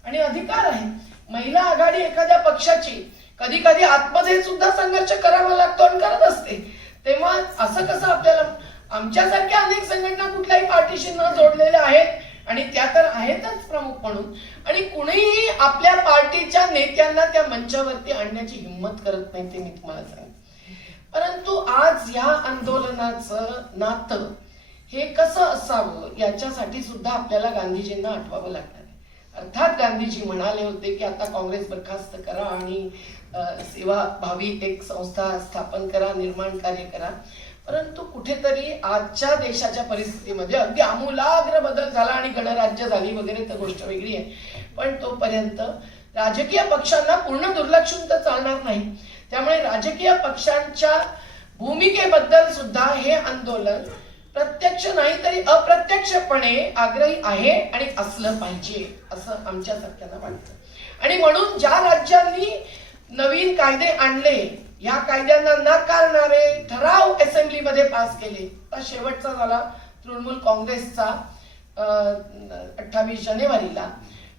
आणि अधिकार आहे. महिला आघाडी एखाद्या पक्षाची कधी कधी आतमध्ये सुद्धा संघर्ष करावा लागतो आणि करत असते. तेव्हा असं कसं आपल्याला, आमच्यासारख्या अनेक संघटना कुठल्याही पार्टीशी न जोडलेल्या आहेत आणि त्या तर आहेतच प्रमुख म्हणून, आणि कुणीही आपल्या पार्टीच्या नेत्यांना त्या मंचावरती आणण्याची हिंमत करत नाही, ते मी तुम्हाला सांगते. परंतु आज या आंदोलनाचं नातं हे कसं असावं याच्यासाठी सुद्धा आपल्याला गांधीजींना आठवावं लागणार आहे. अर्थात गांधीजी म्हणाले होते की आता काँग्रेस बरखास्त करा आणि सेवाभावी एक संस्था स्थापन करा, निर्माण कार्य करा. परंतु कुठेतरी आजच्या देशाच्या परिस्थितीमध्ये अगदी आमूलाग्र बदल झाला आणि गणराज्य झाली वगैरे तर गोष्ट वेगळी आहे. पण तोपर्यंत राजकीय पक्षांना पूर्ण दुर्लक्षून तर चालणार नाही. त्यामुळे राजकीय पक्षांच्या भूमिकेबद्दल सुद्धा हे आंदोलन प्रत्यक्ष नाही तरी अप्रत्यक्षपणे आग्रही आहे आणि असलं पाहिजे असं आमच्या सारख्यांना वाटतं. आणि म्हणून ज्या राज्यांनी नवीन कायदे आणले, या कायद्यांना नाकारणारे ठराव असेंब्लीमध्ये पास केले, तर शेवटचा झाला तृणमूल काँग्रेसचा 28 जानेवारीला.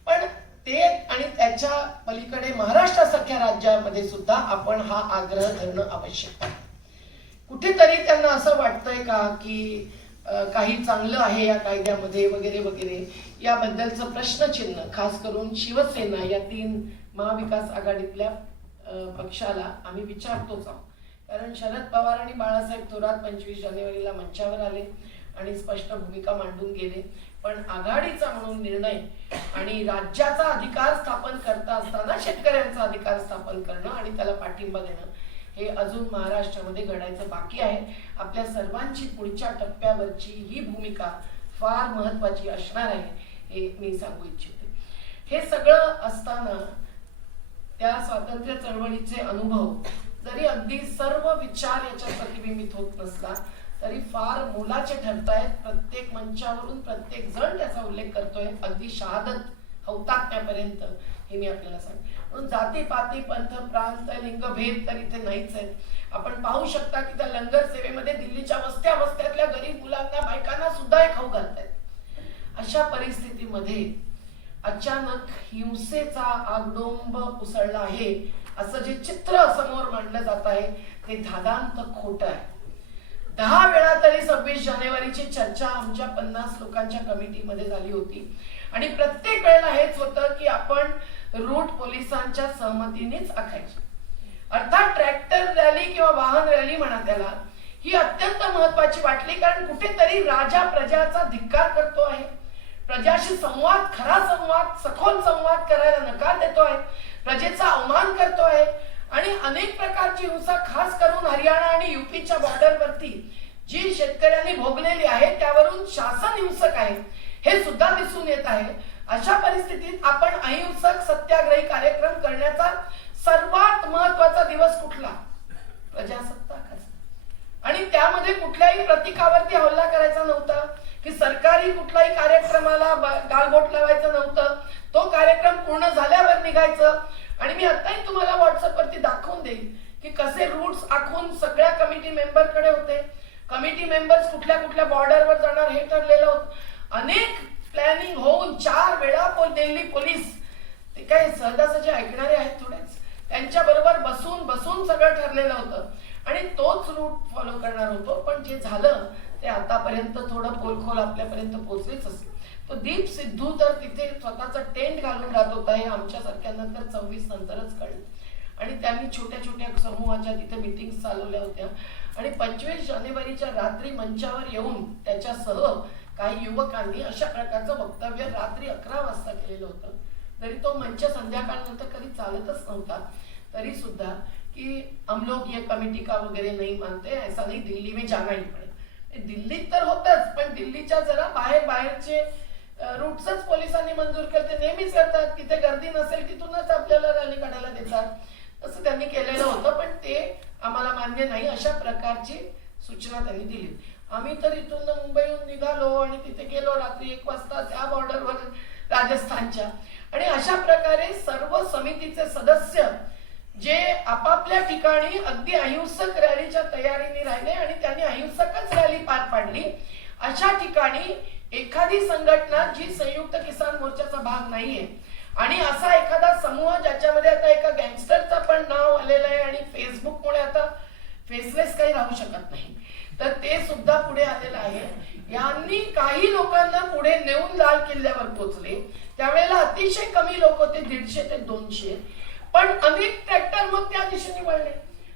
पण ते आणि त्याच्या पलीकडे महाराष्ट्रासारख्या राज्यामध्ये सुद्धा आपण हा आग्रह धरणं आवश्यक आहे. कुठेतरी त्यांना असं वाटतंय का की काही चांगलं आहे या कायद्यामध्ये वगैरे वगैरे, याबद्दलचं प्रश्नचिन्ह खास करून शिवसेना या 3 महाविकास आघाडीतल्या पक्षाला आम्ही विचारतोच आहोत. कारण शरद पवार आणि बाळासाहेब थोरात 25 जानेवारीला मंचावर आले आणि स्पष्ट भूमिका मांडून गेले. पण आघाडीचा म्हणून निर्णय आणि राज्याचा अधिकार स्थापन करता असताना शेतकऱ्यांचा अधिकार स्थापन करणं आणि त्याला पाठिंबा देणं हे अजून महाराष्ट्रामध्ये घडायचं बाकी आहे. आपल्या सर्वांची पुढच्या टप्प्यावरची ही भूमिका फार महत्वाची असणार आहे, हे मी सांगू इच्छिते. हे सगळं असताना त्या स्वातंत्र्य चळवळीचे अनुभव जरी अगदी सर्व विचार याच्यात प्रतिबिंबित होत नसला तरी फार मोलाचे ठरतायत. प्रत्येक मंचावरून प्रत्येक जण त्याचा उल्लेख करतोय, अगदी शहादत हौतात्म्यापर्यंत, हे मी आपल्याला सांगते. म्हणून जाती पाती पंथ प्रांत लिंग भेद तर इथे नाहीच आहेत. आपण पाहू शकता की त्या लंगर सेवेमध्ये दिल्लीच्या वस्त्या वस्त्यातल्या गरीब मुलांना बायकांना सुद्धा हे खाऊ घालतायत. अशा परिस्थितीमध्ये अचानक हिंसेचा आगडोंब उसळला आहे असं जे चित्र समोर मांडलं जात आहे ते धादांत खोटं आहे. 10 वेळा तरी 26 जानेवारीची चर्चा आमच्या 50 लोकांच्या कमिटीमध्ये झाली होती आणि प्रत्येक वेळेला हेच होतं की आपण रूट पोलिसांच्या सहमतीनेच आखायची. अर्थात ट्रॅक्टर रॅली किंवा वाहन रॅली म्हणा त्याला, ही अत्यंत महत्वाची वाटली, कारण कुठेतरी राजा प्रजाचा धिक्कार करतो आहे, प्रजाशी संवाद, खरा संवाद, सखोल संवाद करायला नकार देतो आहे, प्रजेचा अवमान करतो आहे आणि अनेक प्रकारची हिंसा खास करून हरियाणा आणि युपीच्या बॉर्डरवरती जी शेतकऱ्यांनी भोगलेली आहे त्यावरून शासन हिंसक आहे हे सुद्धा दिसून येत आहे. अशा परिस्थितीत आपण अहिंसक सत्याग्रही कार्यक्रम करण्याचा सर्वात महत्वाचा दिवस कुठला? प्रजासत्ताकाचा. आणि त्यामध्ये कुठल्याही प्रतीकावरती हल्ला करायचा नव्हता की सरकारी कुठल्याही कार्यक्रमाला गालबोट लावायचं नव्हतं. तो कार्यक्रम पूर्ण झाल्यावर निघायचं. आणि मी आताही तुम्हाला व्हॉट्सअपवरती दाखवून देईन की कसे रूट्स आखून सगळ्या कमिटी मेंबरकडे होते. कमिटी मेंबर्स कुठल्या कुठल्या बॉर्डरवर जाणार हे ठरलेलं होतं. अनेक प्लॅनिंग होऊन 4 वेळा दिल्ली पोलीस, ते काय सहजासहजी ऐकणारे आहेत थोडेच, त्यांच्या बरोबर बसून सगळं ठरलेलं होतं आणि तोच रूट फॉलो करणार होतो. पण जे झालं ते आतापर्यंत थोडं पोलखोल आपल्यापर्यंत पोहोचलेच असेल. तो दीप सिद्धू तर तिथे स्वतःचा टेंट घालून राहत होता हे आमच्या सारख्या नंतर 26 नंतरच कळलं. आणि त्यांनी छोट्या छोट्या समूहाच्या तिथे मीटिंग्स चालवल्या होत्या आणि 25 जानेवारीच्या रात्री मंचावर येऊन त्याच्यासह काही युवकांनी अशा प्रकारचं वक्तव्य रात्री 11 वाजता केलेलं होतं. तरी तो मंच संध्याकाळनंतर कधी चालतच नव्हता. तरी सुद्धा की हम लोग ये कमिटी का वगैरे नहीं मानते, ऐसा नहीं, दिल्ली में जाना ही पड़े. दिल्लीत तर होतच, पण दिल्लीच्या जरा बाहेरचे रूट्सच पोलिसांनी मंजूर केले. नेहमीच करतात, तिथे गर्दी नसेल तिथूनच आपल्याला रॅली काढायला देतात. असं त्यांनी केलेलं होतं, पण ते आम्हाला मान्य नाही अशा प्रकारची सूचना त्यांनी दिली. आम्ही तर इथून मुंबईहून निघालो आणि तिथे गेलो रात्री 1 वाजता त्या बॉर्डरवर राजस्थानच्या. आणि अशा प्रकारे सर्व समितीचे सदस्य जे आपापल्या ठिकाणी अगदी अहिंसक रॅलीच्या तयारीने राहिले आणि त्यांनी अहिंसकच रॅली पार पाडली. अशा ठिकाणी एखादी संघटना जी संयुक्त किसान मोर्चाचा भाग नाहीये आणि असा एखादा समूह ज्याच्यामध्ये आता एका गँगस्टरचा पण नाव आलेलं आहे आणि फेसबुकमुळे आता फेसलेस काही राहू शकत नाही, तर ते सुद्धा पुढे आलेलं आहे. यांनी काही लोकांना पुढे नेऊन लाल किल्ल्यावर पोहोचले. त्यावेळेला अतिशय कमी लोक होते, 150 ते 200, पण अनेक ट्रॅक्टर मग त्या दिशेने वळले.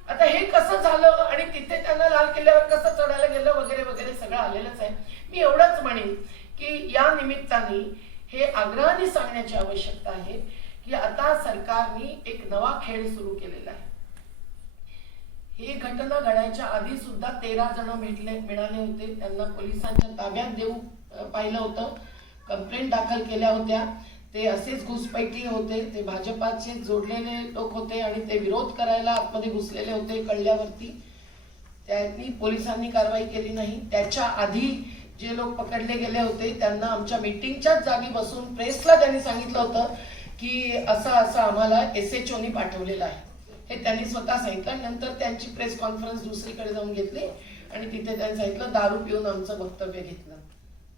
आता हे कसं झालं आणि तिथे त्यांना लाल किल्ल्यावर कसं चढायला गेलं वगैरे वगैरे सगळं आलेलंच आहे. मी एवढंच म्हणेन की या निमित्ताने हे आग्रहाने सांगण्याची आवश्यकता आहे की आता सरकारने एक नवा खेळ सुरू केलेला आहे. ही घटना घडायच्या आधी सुद्धा 13 जण मिळाले होते. त्यांना पोलिसांच्या ताब्यात देऊ पाहिलं होतं, कंप्लेंट दाखल केल्या होत्या. ते असेच घुसपैठी होते, ते भाजपाचे जोडलेले लोक होते आणि ते विरोध करायला आतमध्ये घुसलेले होते. कळल्यावरती त्यांनी पोलिसांनी कारवाई केली नाही. त्याच्या आधी जे लोक पकडले गेले होते त्यांना आमच्या मीटिंगच्याच जागी बसून प्रेसला त्यांनी सांगितलं होतं की असं आम्हाला SHOनी पाठवलेलं आहे, हे त्यांनी स्वतः सांगितलं. नंतर त्यांची प्रेस कॉन्फरन्स दुसरीकडे जाऊन घेतली आणि तिथे त्यांनी सांगितलं दारू पिऊन आमचं वक्तव्य घेतलं.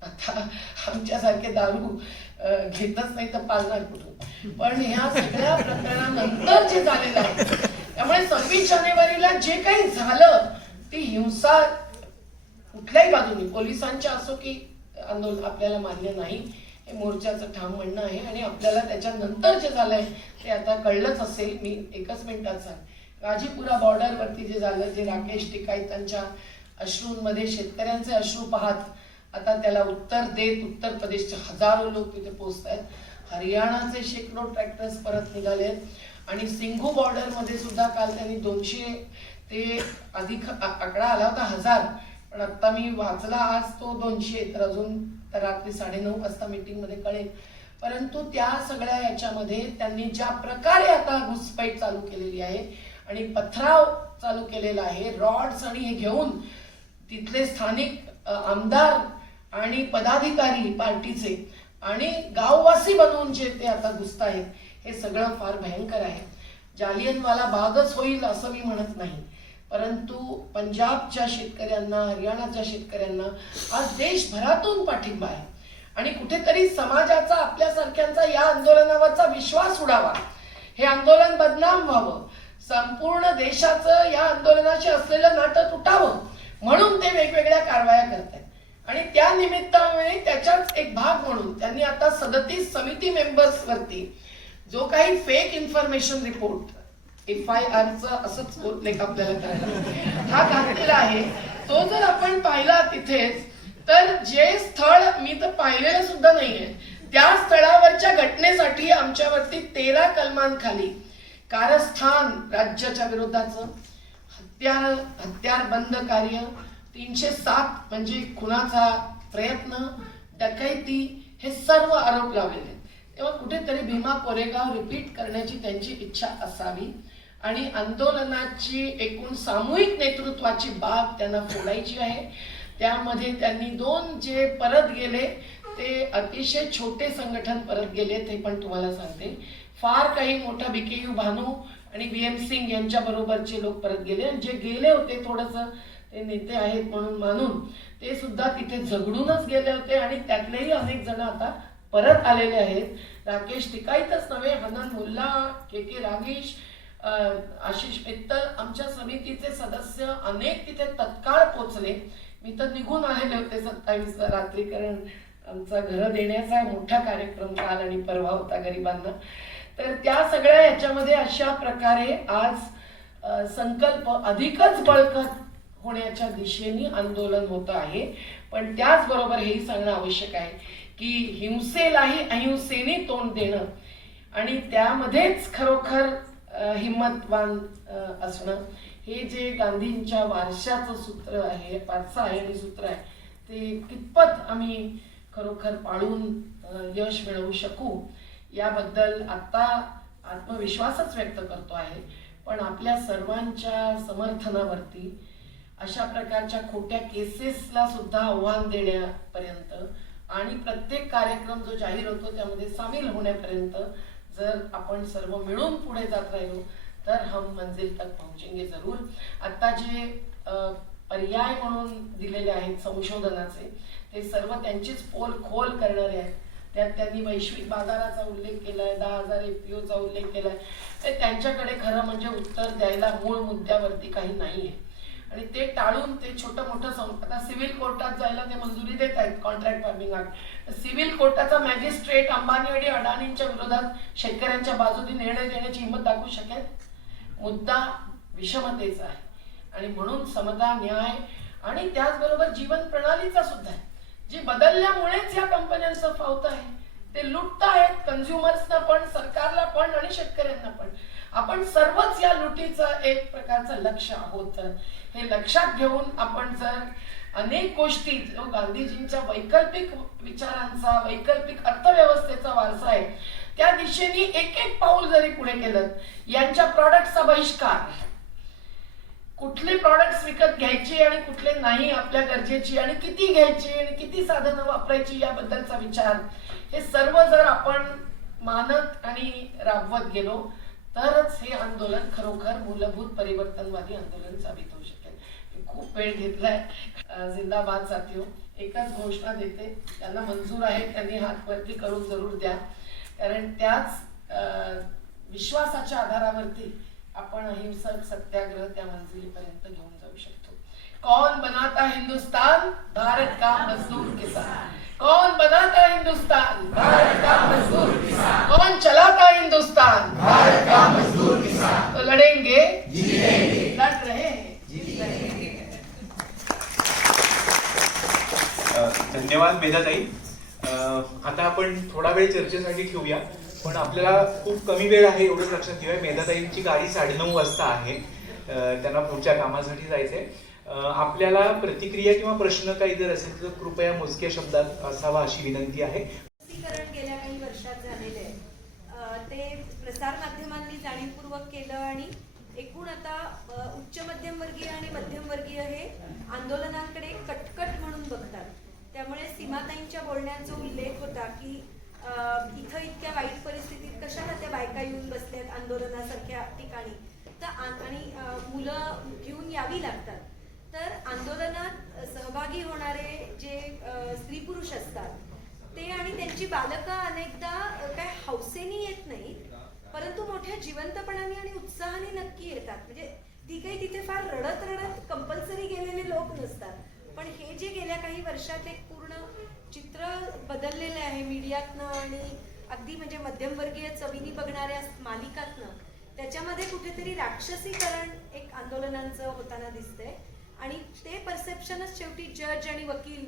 आता आमच्यासारखे दारू घेतच नाही तर पाळणार कुठून. पण ह्या सगळ्या प्रकरणानंतर जे झालेलं आहे, त्यामुळे 26 जानेवारीला जे काही झालं ती हिंसा कुठल्याही बाजूनी पोलिसांच्या असो की आंदोलन आपल्याला मान्य नाही, हे मोर्चाचं ठाम म्हणणं आहे. आणि आपल्याला त्याच्यानंतर जे झालंय ते आता कळलंच असेल. मी एकच मिनिटात सांग, गाझीपुरा बॉर्डरवरती जे झालं, जे राकेश टिकाईतांच्या अश्रूंमध्ये शेतकऱ्यांचे अश्रू पाहत आता त्याला उत्तर देत उत्तर प्रदेशचे हजारो लोक तिथे पोहोचत आहेत. हरियाणाचे शेकडो ट्रॅक्टर्स परत निघालेत आणि सिंघू बॉर्डर मध्ये सुद्धा काल त्यांनी 200 ते अधिक आकडा आला होता 1000, पण आता मी वाचला आज तो 200, तर अजून तर रात्री 9:30 वाजता मीटिंग मध्ये कळेल. परंतु त्या सगळ्या याच्यामध्ये त्यांनी ज्या प्रकारे आता घुसपैठ चालू केलेली आहे आणि पथराव चालू केलेला आहे, रॉड्स आणि हे घेऊन तिथले स्थानिक आमदार आणि पदाधिकारी पार्टीचे आणि गाववासी बनवून जे ते आता घुसत आहेत, हे सगळं फार भयंकर आहे. जालियनवाला बागच होईल असं मी म्हणत नाही, परंतु पंजाबच्या शेतकऱ्यांना, हरियाणाच्या शेतकऱ्यांना आज देशभरातून पाठिंबा आहे आणि कुठेतरी समाजाचा आपल्यासारख्यांचा या आंदोलनावरचा विश्वास उडावा, हे आंदोलन बदनाम व्हावं, संपूर्ण देशाचं या आंदोलनाशी असलेलं नातं तुटावं म्हणून ते वेगवेगळ्या कारवाया करतात. आणि त्या निमित्ताने त्याचाच एक भाग म्हणून त्यांनी आता 37 समिती मेंबर्स वरती जो काही फेक इन्फॉर्मेशन रिपोर्ट FIRचा असंच उल्लेख आपल्याला करायला हा घातलेला आहे. तो जर आपण पाहिला तिथेच, तर जे स्थळ मी तर पाहिलेलं सुद्धा नाहीये, त्या स्थळावरच्या घटनेसाठी आमच्यावरती 13 कलमांखाली कारस्थान राज्याच्या विरोधाचं, हत्यार बंद कार्य, 307 म्हणजे खुनाचा प्रयत्न, डकैती, हे सर्व आरोप लावलेले आहेत. तेव्हा कुठेतरी भीमा कोरेगाव रिपीट करण्याची त्यांची इच्छा असावी आणि आंदोलनाची एकूण सामूहिक नेतृत्वाची बाब त्यांना फोडायची आहे. त्यामध्ये त्यांनी 2 जे परत गेले ते अतिशय छोटे संघटन परत गेले, ते पण तुम्हाला सांगते. फार काही मोठा BKU भानू आणि VM सिंग यांच्या बरोबरचे लोक परत गेले, आणि जे गेले होते थोडंसं ते नेते आहेत म्हणून मानून ते सुद्धा तिथे झगडूनच गेले होते, आणि त्यातलेही अनेक जण आता परत आलेले आहेत. राकेश टिकाईतच नव्हे, हनन मुल्ला, KK रागेश, आशिष मित्तल, आमच्या समितीचे सदस्य अनेक तिथे तत्काळ पोचले. मी तर निघून आलेले होते 27 रात्री, कारण आमचा घर देण्याचा मोठा कार्यक्रम काल आणि परवा होता गरिबांना. तर त्या सगळ्या ह्याच्यामध्ये अशा प्रकारे आज संकल्प अधिकच बळकट होण्याच्या दिशेने आंदोलन होत आहे. पण त्याचबरोबर हेही सांगणं आवश्यक आहे की हिंसेलाही अहिंसेने तोंड देणं आणि त्यामध्येच खरोखर हिम्मतवान असणं, हे जे गांधींच्या वारशाचं सूत्र आहे, पारसा आहे आणि सूत्र आहे, ते कितपत आम्ही खरोखर पाळून यश मिळवू शकू याबद्दल आता आत्मविश्वासच व्यक्त करतो आहे. पण आपल्या सर्वांच्या समर्थनावरती अशा प्रकारच्या खोट्या केसेसला सुद्धा आव्हान देण्यापर्यंत आणि प्रत्येक कार्यक्रम जो जाहीर होतो त्यामध्ये सामील होण्यापर्यंत जर आपण सर्व मिळून पुढे जात राहिलो तर हम मंजिल तक पहुंचेंगे जरूर. आता जे पर्याय म्हणून दिलेले आहेत संशोधनाचे, ते सर्व त्यांचीच पोल खोल करणारे आहेत. त्यात त्यांनी वैश्विक बाजाराचा उल्लेख केलाय, 10,000 FPOचा उल्लेख केलाय. ते त्यांच्याकडे खरं म्हणजे उत्तर द्यायला मूळ मुद्द्यावरती काही नाहीये, आणि ते टाळून ते छोटं मोठं आता सिव्हिल कोर्टात जायला ते मंजुरी देत आहेत, कॉन्ट्रॅक्ट फार्मिंग ऍक्ट. सिव्हिल कोर्टाचा मॅजिस्ट्रेट अंबानी आणि अडाणींच्या विरोधात शेतकऱ्यांच्या बाजूने निर्णय देण्याची हिंमत दाखवू शकेल? मुद्दा विषमतेचा आहे, आणि म्हणून समता, न्याय आणि त्याचबरोबर जीवन प्रणालीचा सुद्धा आहे, जी बदलल्यामुळेच या कंपन्यांचं फावत आहे. ते लुटत आहेत कन्झ्युमर्सना पण, सरकारला पण आणि शेतकऱ्यांना पण. आपण सर्वच या लुटीचं एक प्रकारचं लक्ष आहोत. हे लक्षात घेऊन आपण जर अनेक गोष्टी, जो गांधीजींच्या वैकल्पिक विचारांचा, वैकल्पिक अर्थव्यवस्थेचा वारसा आहे, त्या दिशेने एक एक पाऊल जरी पुढे केलं, यांच्या प्रॉडक्टचा बहिष्कार, कुठले प्रॉडक्ट्स विकत घ्यायचे आणि कुठले नाही आपल्या गरजेची, आणि किती घ्यायची आणि किती साधनं वापरायची याबद्दलचा विचार, हे सर्व जर आपण मानत आणि राबवत गेलो तरच हे आंदोलन खरोखर मूलभूत परिवर्तनवादी आंदोलन साबित होऊ शकेल. खूप वेळ घेतलाय. जिंदाबाद साथियो. एकच घोषणा देते, त्यांना मंजूर आहे त्यांनी हात वरती करून जरूर द्या, कारण त्याच विश्वासाच्या आधारावरती आपण अहिंसक सत्याग्रह त्या मंजिलीपर्यंत घेऊन जाऊ शकतो. कौन बनाता हिंदुस्तान? भारत का मजदूर किसान. कौन बनाता हिंदुस्तान? भारत का मजदूर किसान. कौन चलाता हिंदुस्तान? भारत का मजदूर किसान. तो लड़ेंगे, जीतेंगे, लड़ रहे हैं, जीत रहेंगे. धन्यवाद मेधाताई. आता आपण थोडा वेळ चर्चेसाठी ठेवूया, पण आपल्याला खूप कमी वेळ आहे एवढंच लक्षात ठेवूया. मेधाताईंची गाडी 9:30 वाजता आहे, त्यांना पुढच्या कामासाठी जायचंय. आपल्याला प्रतिक्रिया किंवा प्रश्न काही जर असेल तर कृपया मोजक्या शब्दात असावा अशी विनंती आहे. लसीकरण गेल्या काही वर्षात झालेले आहे, ते प्रसार माध्यमांनी जाणीवपूर्वक केलं, आणि एकूण आता उच्च मध्यमवर्गीय आणि मध्यमवर्गीय हे आंदोलनांकडे कटकट म्हणून बघतात. त्यामुळे सीमाताईंच्या बोलण्यात जो उल्लेख होता की इथं इतक्या वाईट परिस्थितीत कशाला त्या बायका येऊन बसल्यात आंदोलनासारख्या ठिकाणी, तर आणि मुलं घेऊन यावी लागतात, तर आंदोलनात सहभागी होणारे जे स्त्री पुरुष असतात ते आणि त्यांची बालकं अनेकदा काय हौसेनी येत नाहीत, परंतु मोठ्या जिवंतपणाने आणि उत्साहाने नक्की येतात. म्हणजे ती काही तिथे फार रडत रडत कंपल्सरी गेलेले लोक नसतात, पण हे जे गेल्या काही वर्षात एक पूर्ण चित्र बदललेलं आहे मीडियातनं आणि अगदी म्हणजे मध्यमवर्गीय चवीनी बघणाऱ्या मालिकातनं, त्याच्यामध्ये कुठेतरी राक्षसीकरण एक आंदोलनांचं होताना दिसतंय आणि ते परसेप्शनच शेवटी जज आणि वकील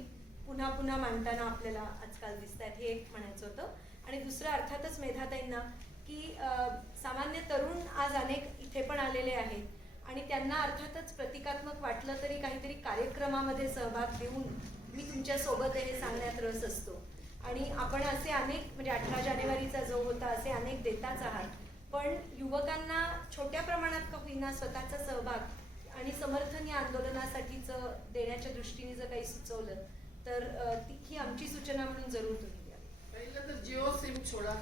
पुन्हा पुन्हा मांडताना आपल्याला आजकाल दिसत आहेत, हे एक म्हणायचं होतं. आणि दुसरं अर्थातच मेधाताईंना की सामान्य तरुण आज अनेक इथे पण आलेले आहेत आणि त्यांना अर्थातच प्रतिकात्मक वाटलं तरी काहीतरी कार्यक्रमामध्ये सहभाग घेऊन मी तुमच्यासोबत आहे हे सांगण्यात रस असतो. आणि आपण असे अनेक म्हणजे 18 जानेवारीचा जो होता असे अनेक देताच आहात, पण युवकांना छोट्या प्रमाणात का होईना स्वतःचा सहभाग आणि समर्थन या आंदोलनासाठीचं देण्याच्या दृष्टीने जर काही सुचवलं तर ही आमची सूचना म्हणून जरूर तुम्ही द्या. पहिलं तर जिओ सिम सोडा.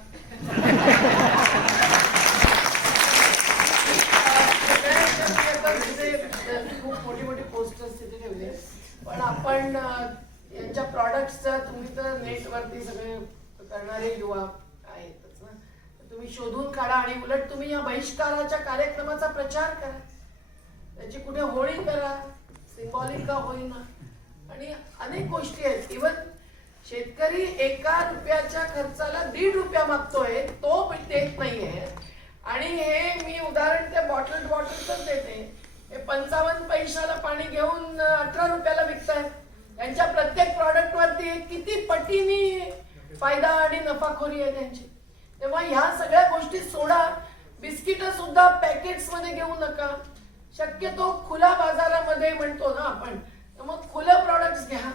खूप मोठी मोठी पोस्टर्स तिथे ठेवले, पण आपण यांच्या प्रॉडक्ट्सचा तुम्ही तर नेटवरती सगळे करणारे युवा आहेतच ना, तुम्ही शोधून काढा आणि उलट तुम्ही या बहिष्काराच्या कार्यक्रमाचा प्रचार करा, त्याची कुठे होळी करा, सिम्बॉलिक का होईना. आणि अनेक गोष्टी आहेत. इव्हन शेतकरी 1 रुपयाच्या खर्चाला 1.5 रुपया मागतोय, तो देत नाहीये. आणि हे मी उदाहरण त्या बॉटलच देते. हे 55 पैशाला पाणी घेऊन 18 रुपयाला विकतायत. त्यांच्या प्रत्येक प्रॉडक्ट वरती किती पटीनी फायदा आणि नफाखोरी आहे त्यांची. तेव्हा ह्या सगळ्या गोष्टी सोडा. बिस्किट सुद्धा पॅकेट्स मध्ये घेऊ नका. शक्यतो खुला बाजारामध्ये म्हणतो ना आपण, मग खुलं प्रॉडक्ट्स घ्या.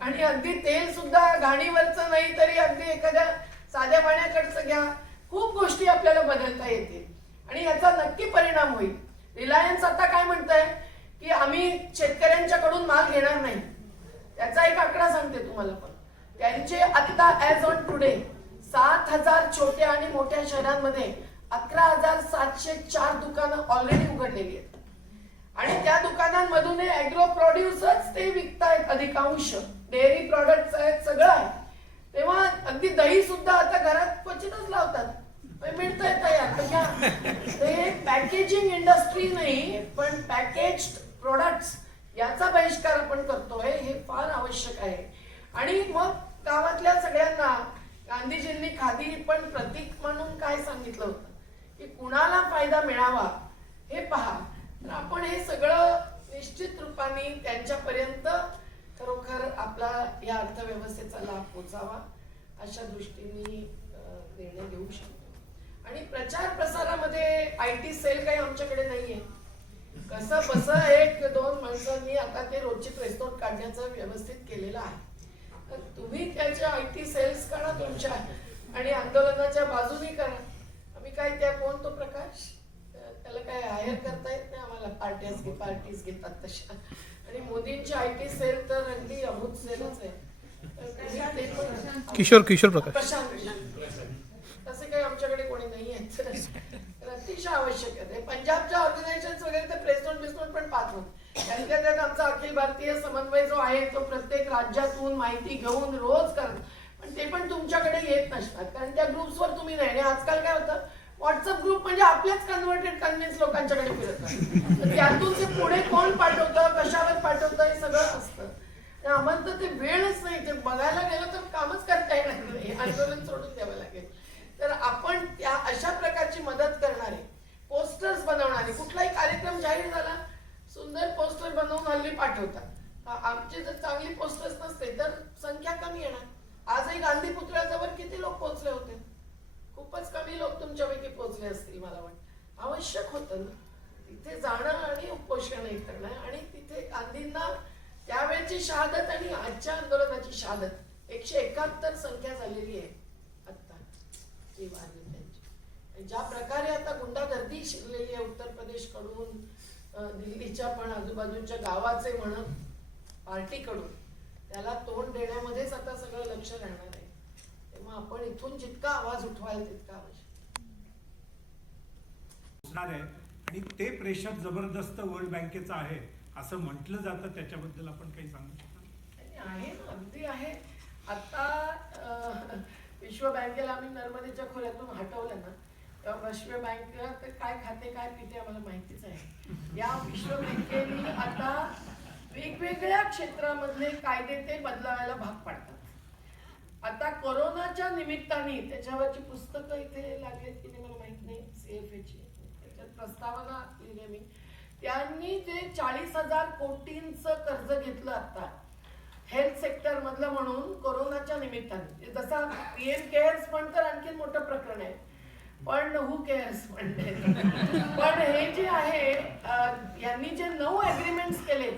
आणि अगदी तेल सुद्धा घाणीवरचं नाही तरी अगदी एखाद्या साध्या पाण्याकडचं घ्या. खूप गोष्टी आपल्याला बदलता येतील आणि याचा नक्की परिणाम होईल. रिलायन्स आता काय म्हणतंय की आम्ही शेतकऱ्यांच्याकडून माल घेणार नाही. त्याचा एक आकडा सांगते तुम्हाला. पण त्यांचे आता ऍज ऑन टुडे 7,000 छोट्या आणि मोठ्या शहरांमध्ये 11,704 दुकानं ऑलरेडी उघडलेली आहेत. आणि त्या दुकानांमधून ऍग्रो प्रोड्युसच ते विकतायत. अधिकांश डेअरी प्रॉडक्ट्स आहेत, सगळं आहे. तेव्हा अगदी दही सुद्धा आता घरात क्वचितच लावतात, मिळतंय तयार. हे पॅकेजिंग इंडस्ट्री नाही, पण पॅकेज्ड प्रोडक्ट्स याचा बहिष्कार आपण करतोय, हे फार आवश्यक आहे. आणि मग गावातल्या सगळ्यांना गांधीजींनी खादी पण प्रतीक म्हणून काय सांगितलं होतं की कुणाला फायदा मिळावा हे पहा. तर आपण हे सगळं निश्चित रूपाने त्यांच्यापर्यंत खरोखर आपला या अर्थव्यवस्थेचा लाभ पोचावा अशा दृष्टीने निर्णय घेऊ शकतो. आणि प्रचार प्रसारामध्ये IT सेल काही आमच्याकडे नाहीये. कसं बसं 1-2 माणसांनी आता ते रोजची प्रेस नोट काढण्याचं व्यवस्थित केलेलं आहे. तर तुम्ही त्याच्या IT सेल्स करा तुमच्या आणि आंदोलनाच्या बाजूने करा. आम्ही काय त्या कोण तो प्रकाश त्याला काय हायर करता येत नाही आम्हाला. पार्टीज घेतात तशा. आणि मोदींची IT सेल तर अगदी अभूत सेलच आहे. किशोर प्रकाश तसे काही आमच्याकडे कोणी नाही आहेत. तर अतिशय आवश्यक आहे. पंजाबच्या ऑर्गनायझेशन वगैरे ते प्रेस नोट पण पाहतो. त्यांच्या त्यात आमचा अखिल भारतीय समन्वय जो आहे तो प्रत्येक राज्यातून माहिती घेऊन रोज करत. पण ते पण तुमच्याकडे येत नसतात कारण त्या ग्रुप्सवर तुम्ही नाही. आणि आजकाल काय होतं, व्हॉट्सअप ग्रुप म्हणजे आपल्याच कन्व्हिन्स लोकांच्याकडे फिरतात. तर त्यातून ते पुढे कोण पाठवतं, कशावर पाठवतं हे सगळं असतं. आम्हाला तर ते वेळच नाही. ते बघायला गेलं तर कामच करता येणार नाही. आंदोलन सोडून द्यावं लागेल. तर आपण त्या अशा प्रकारची मदत करणारे, पोस्टर्स बनवणारे, कुठलाही कार्यक्रम जाहीर झाला सुंदर पोस्टर बनवून हल्ली पाठवतात. आमचे जर चांगली पोस्टर्स नसते तर संख्या कमी येणार. आजही गांधी पुतळ्याजवळ किती लोक पोहोचले होते? खूपच कमी लोक तुमच्यापैकी पोहोचले असतील मला वाटतं. आवश्यक होतं ना तिथे जाणं आणि उपोषणही करणं. आणि तिथे गांधींना त्यावेळेची शहादत आणि आजच्या आंदोलनाची शहादत 171 संख्या झालेली आहे आता जी वाढली त्यांची. ज्या प्रकारे आता गुंडागर्दी शिरलेली आहे उत्तर प्रदेश कडून, दिल्लीच्या पण आजूबाजूच्या गावाचे म्हणत पार्टीकडून, त्याला तोंड देण्यामध्येच आता सगळं लक्ष राहणार आहे. तेव्हा आपण इथून जितका आवाज उठवाल तितका आवश्यक आहे. आणि ते प्रेशर जबरदस्त वर्ल्ड बँकेचं आहे असं म्हटलं जातं. त्याच्याबद्दल आपण काही सांगू शकतो? आहे ना, अगदी आहे. आता विश्व बँकेला आम्ही नर्मदेच्या खोऱ्यातून हटवलं ना, तेव्हा विश्व बँक काय खाते काय पिते आम्हाला माहितीच आहे. या विश्व बँकेने आता वेगवेगळ्या क्षेत्रामधले कायदे ते बदलावायला भाग पाडतात. आता कोरोनाच्या निमित्ताने त्याच्यावरची पुस्तकं इथे लागलेत की नाही मला माहित नाही. CFAची त्याच्यात प्रस्तावना लिहिली मी. त्यांनी जे 40,000 कोटींचं कर्ज घेतलं आता हेल्थ सेक्टर मधलं म्हणून कोरोनाच्या निमित्ताने, जसा पीएम केअर्स फंड तर आणखी मोठं प्रकरण आहे, पण हू केअर्स फंड पण हे जे आहे यांनी जे 9 अग्रीमेंट्स केले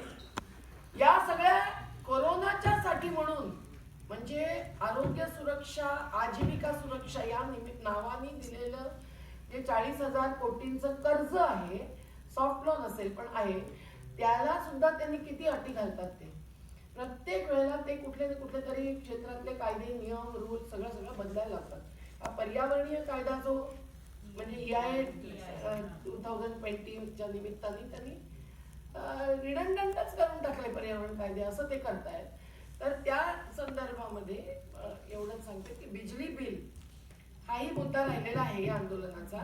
या सगळ्या कोरोनाच्या साठी म्हणून, म्हणजे आरोग्य सुरक्षा आजीविका सुरक्षा या नावाने दिलेलं जे 40,000 कोटींचं कर्ज आहे, सॉफ्ट लोन असेल पण आहे, त्याला सुद्धा त्यांनी किती अटी घालतात. ते प्रत्येक वेळेला ते कुठले ना कुठले तरी क्षेत्रातले कायदे नियम रूल सगळं बदलायला लागतात. हा पर्यावरणीय कायदा जो म्हणजे EIA 2020च्या निमित्ताने त्यांनी रिडंडंटच करून टाकले पर्यावरण कायदे, असं ते करतायत. तर त्या संदर्भामध्ये एवढंच सांगते की बिजली बिल हाही मुद्दा राहिलेला आहे या आंदोलनाचा,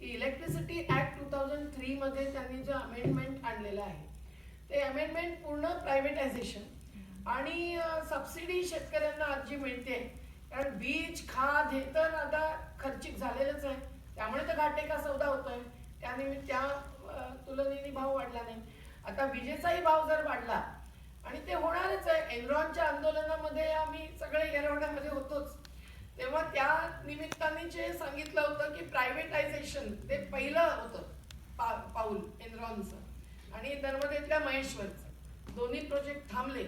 की इलेक्ट्रिसिटी ऍक्ट 2003 मध्ये त्यांनी जो अमेंडमेंट आणलेला आहे ते अमेंडमेंट पूर्ण प्रायव्हेटायझेशन आणि सबसिडी शेतकऱ्यांना आज जी मिळते, कारण बीज खाद हे तर आता खर्चिक झालेलंच आहे, त्यामुळे तर घाटे का सौदा होतोय. त्यानिमित्त त्या तुलनेने भाव वाढला नाही. आता विजेचाही भाव जर वाढला आणि ते होणारच आहे, एनरॉनच्या आंदोलनामध्ये आम्ही सगळे येरवड्यामध्ये होतोच, तेव्हा त्या निमित्ताने जे सांगितलं होतं की प्रायव्हेटायझेशन ते पहिलं होतं पाऊल एनरॉनचं आणि नर्मदेतल्या महेश्वरचं, दोन्ही प्रोजेक्ट थांबले.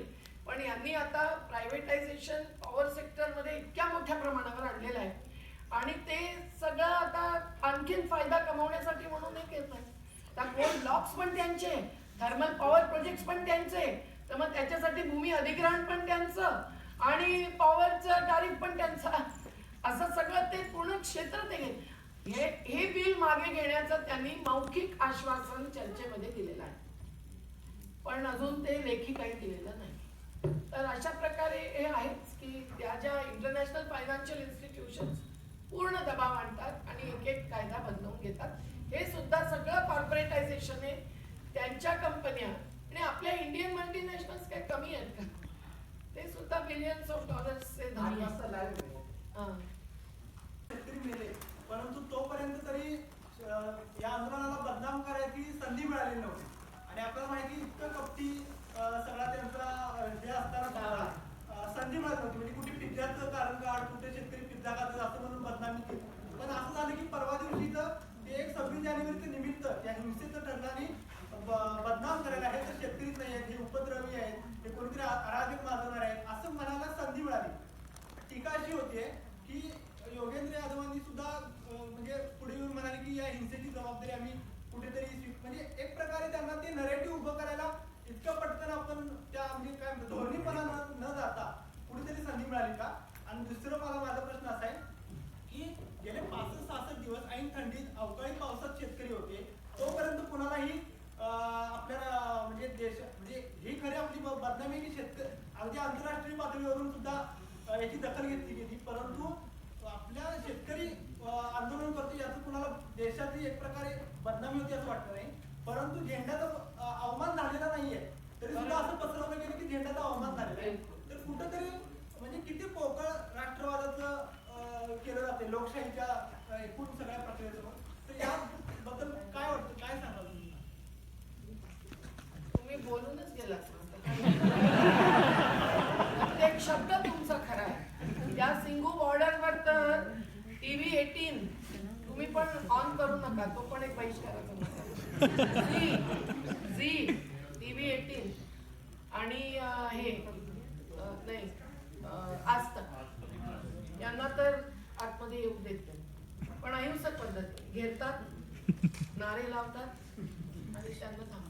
पण यांनी आता प्रायव्हेटायझेशन पॉवर सेक्टरमध्ये इतक्या मोठ्या प्रमाणावर आणलेलं आहे आणि ते सगळं आता आणखीन फायदा कमवण्यासाठी म्हणून एक येत नाही. त्या कोल ब्लॉक्स पण त्यांचे, थर्मल पॉवर प्रोजेक्ट पण त्यांचे, तर मग त्याच्यासाठी भूमी अधिग्रहण पण त्यांचं आणि पॉवरचं टॅरिफ पण त्यांचं, असं सगळं ते पूर्ण क्षेत्र ते घेत. हे बिल मागे घेण्याचं त्यांनी मौखिक आश्वासन चर्चेमध्ये दिलेलं आहे, पण अजून ते लेखी काही दिलेलं नाही. तर अशा प्रकारे हे आहेच की त्या ज्या इंटरनॅशनल फायनान्शियल इन्स्टिट्यूशन्स पूर्ण दबाव आणतात आणि एक एक कायदा बदलवून घेतात. हे सुद्धा सगळं कॉर्पोरेटायझेशन आहे. त्यांच्या कंपन्या आणि आपल्या इंडियन मल्टीनॅशनल्स काही कमी आहेत का? ते सुद्धा बिलियन्स ऑफ डॉलर्सचे धनी असतात. शेतकरी मेले, परंतु तोपर्यंत तरी या आंदोलनाला बदनाम करायची संधी मिळाली नव्हती. आणि आपल्याला माहिती इतकं कपटी सगळा त्यांचा जे असताना संधी मिळत नव्हती. म्हणजे कुठे पिझ्झाचं कारण काढ, कुठे शेतकरी पिझ्झा खात असं म्हणून बदनामी केली. पण असं झालं की परवा दिवशी तर ते 26 जानेवारीचं निमित्त या हिंसेचं ठरणारी बदनाम करायला आहे, तर शेतकरीच नाही आहेत, हे उपद्रवी आहेत, हे कोणीतरी अराजक माजवणार आहेत असं म्हणायला संधी मिळाली. टीका अशी होते की योगेंद्र यादवांनी सुद्धा म्हणजे पुढे येऊन म्हणाले की या हिंसेची जबाबदारी आम्ही कुठेतरी, म्हणजे एक प्रकारे त्यांना ते नरेटिव्ह उभं करायला इतकं पटकन आपण त्या म्हणजे काय धोरणीपणा न जाता कुठेतरी संधी मिळाली का? आणि दुसरं माझा प्रश्न असा आहे की गेले 65-66 दिवस ऐन थंडीत अवकाळी पावसात शेतकरी होते, तोपर्यंत कुणालाही आपल्याला म्हणजे देश म्हणजे ही खरी आपली बदनामी की शेतकरी अगदी आंतरराष्ट्रीय पातळीवरून सुद्धा याची दखल घेतली गेली, परंतु आपल्या शेतकरी आंदोलन करतो याचं कुणाला देशाची एक प्रकारे बदनामी होती असं वाटत नाही. परंतु झेंड्याचा अवमान झालेला नाहीये तरी सुद्धा असं पसरवलं गेलं की झेंड्याचा अवमान झालेला आहे. तर कुठंतरी म्हणजे किती पोकळ राष्ट्रवादाचं केलं जाते लोकशाहीच्या एकूण सगळ्या प्रक्रियेसमोर. तर याबद्दल काय वाटतं, काय सांगाल तुम्ही बोलूनच गेलात. प्रत्येक शब्द तुमचा खरा आहे. त्या सिंगू बॉर्डरवर तर TV 18 तुम्ही पण ऑन करू नका, तो पण एक बहिष्काराचा मुद्दा. झी TV 18 आणि हे नाही आज तक यांना तर आतमध्ये येऊ देत नाही, पण अहिंसक पद्धती घेतात, नारे लावतात आणि त्यांना थांबतात.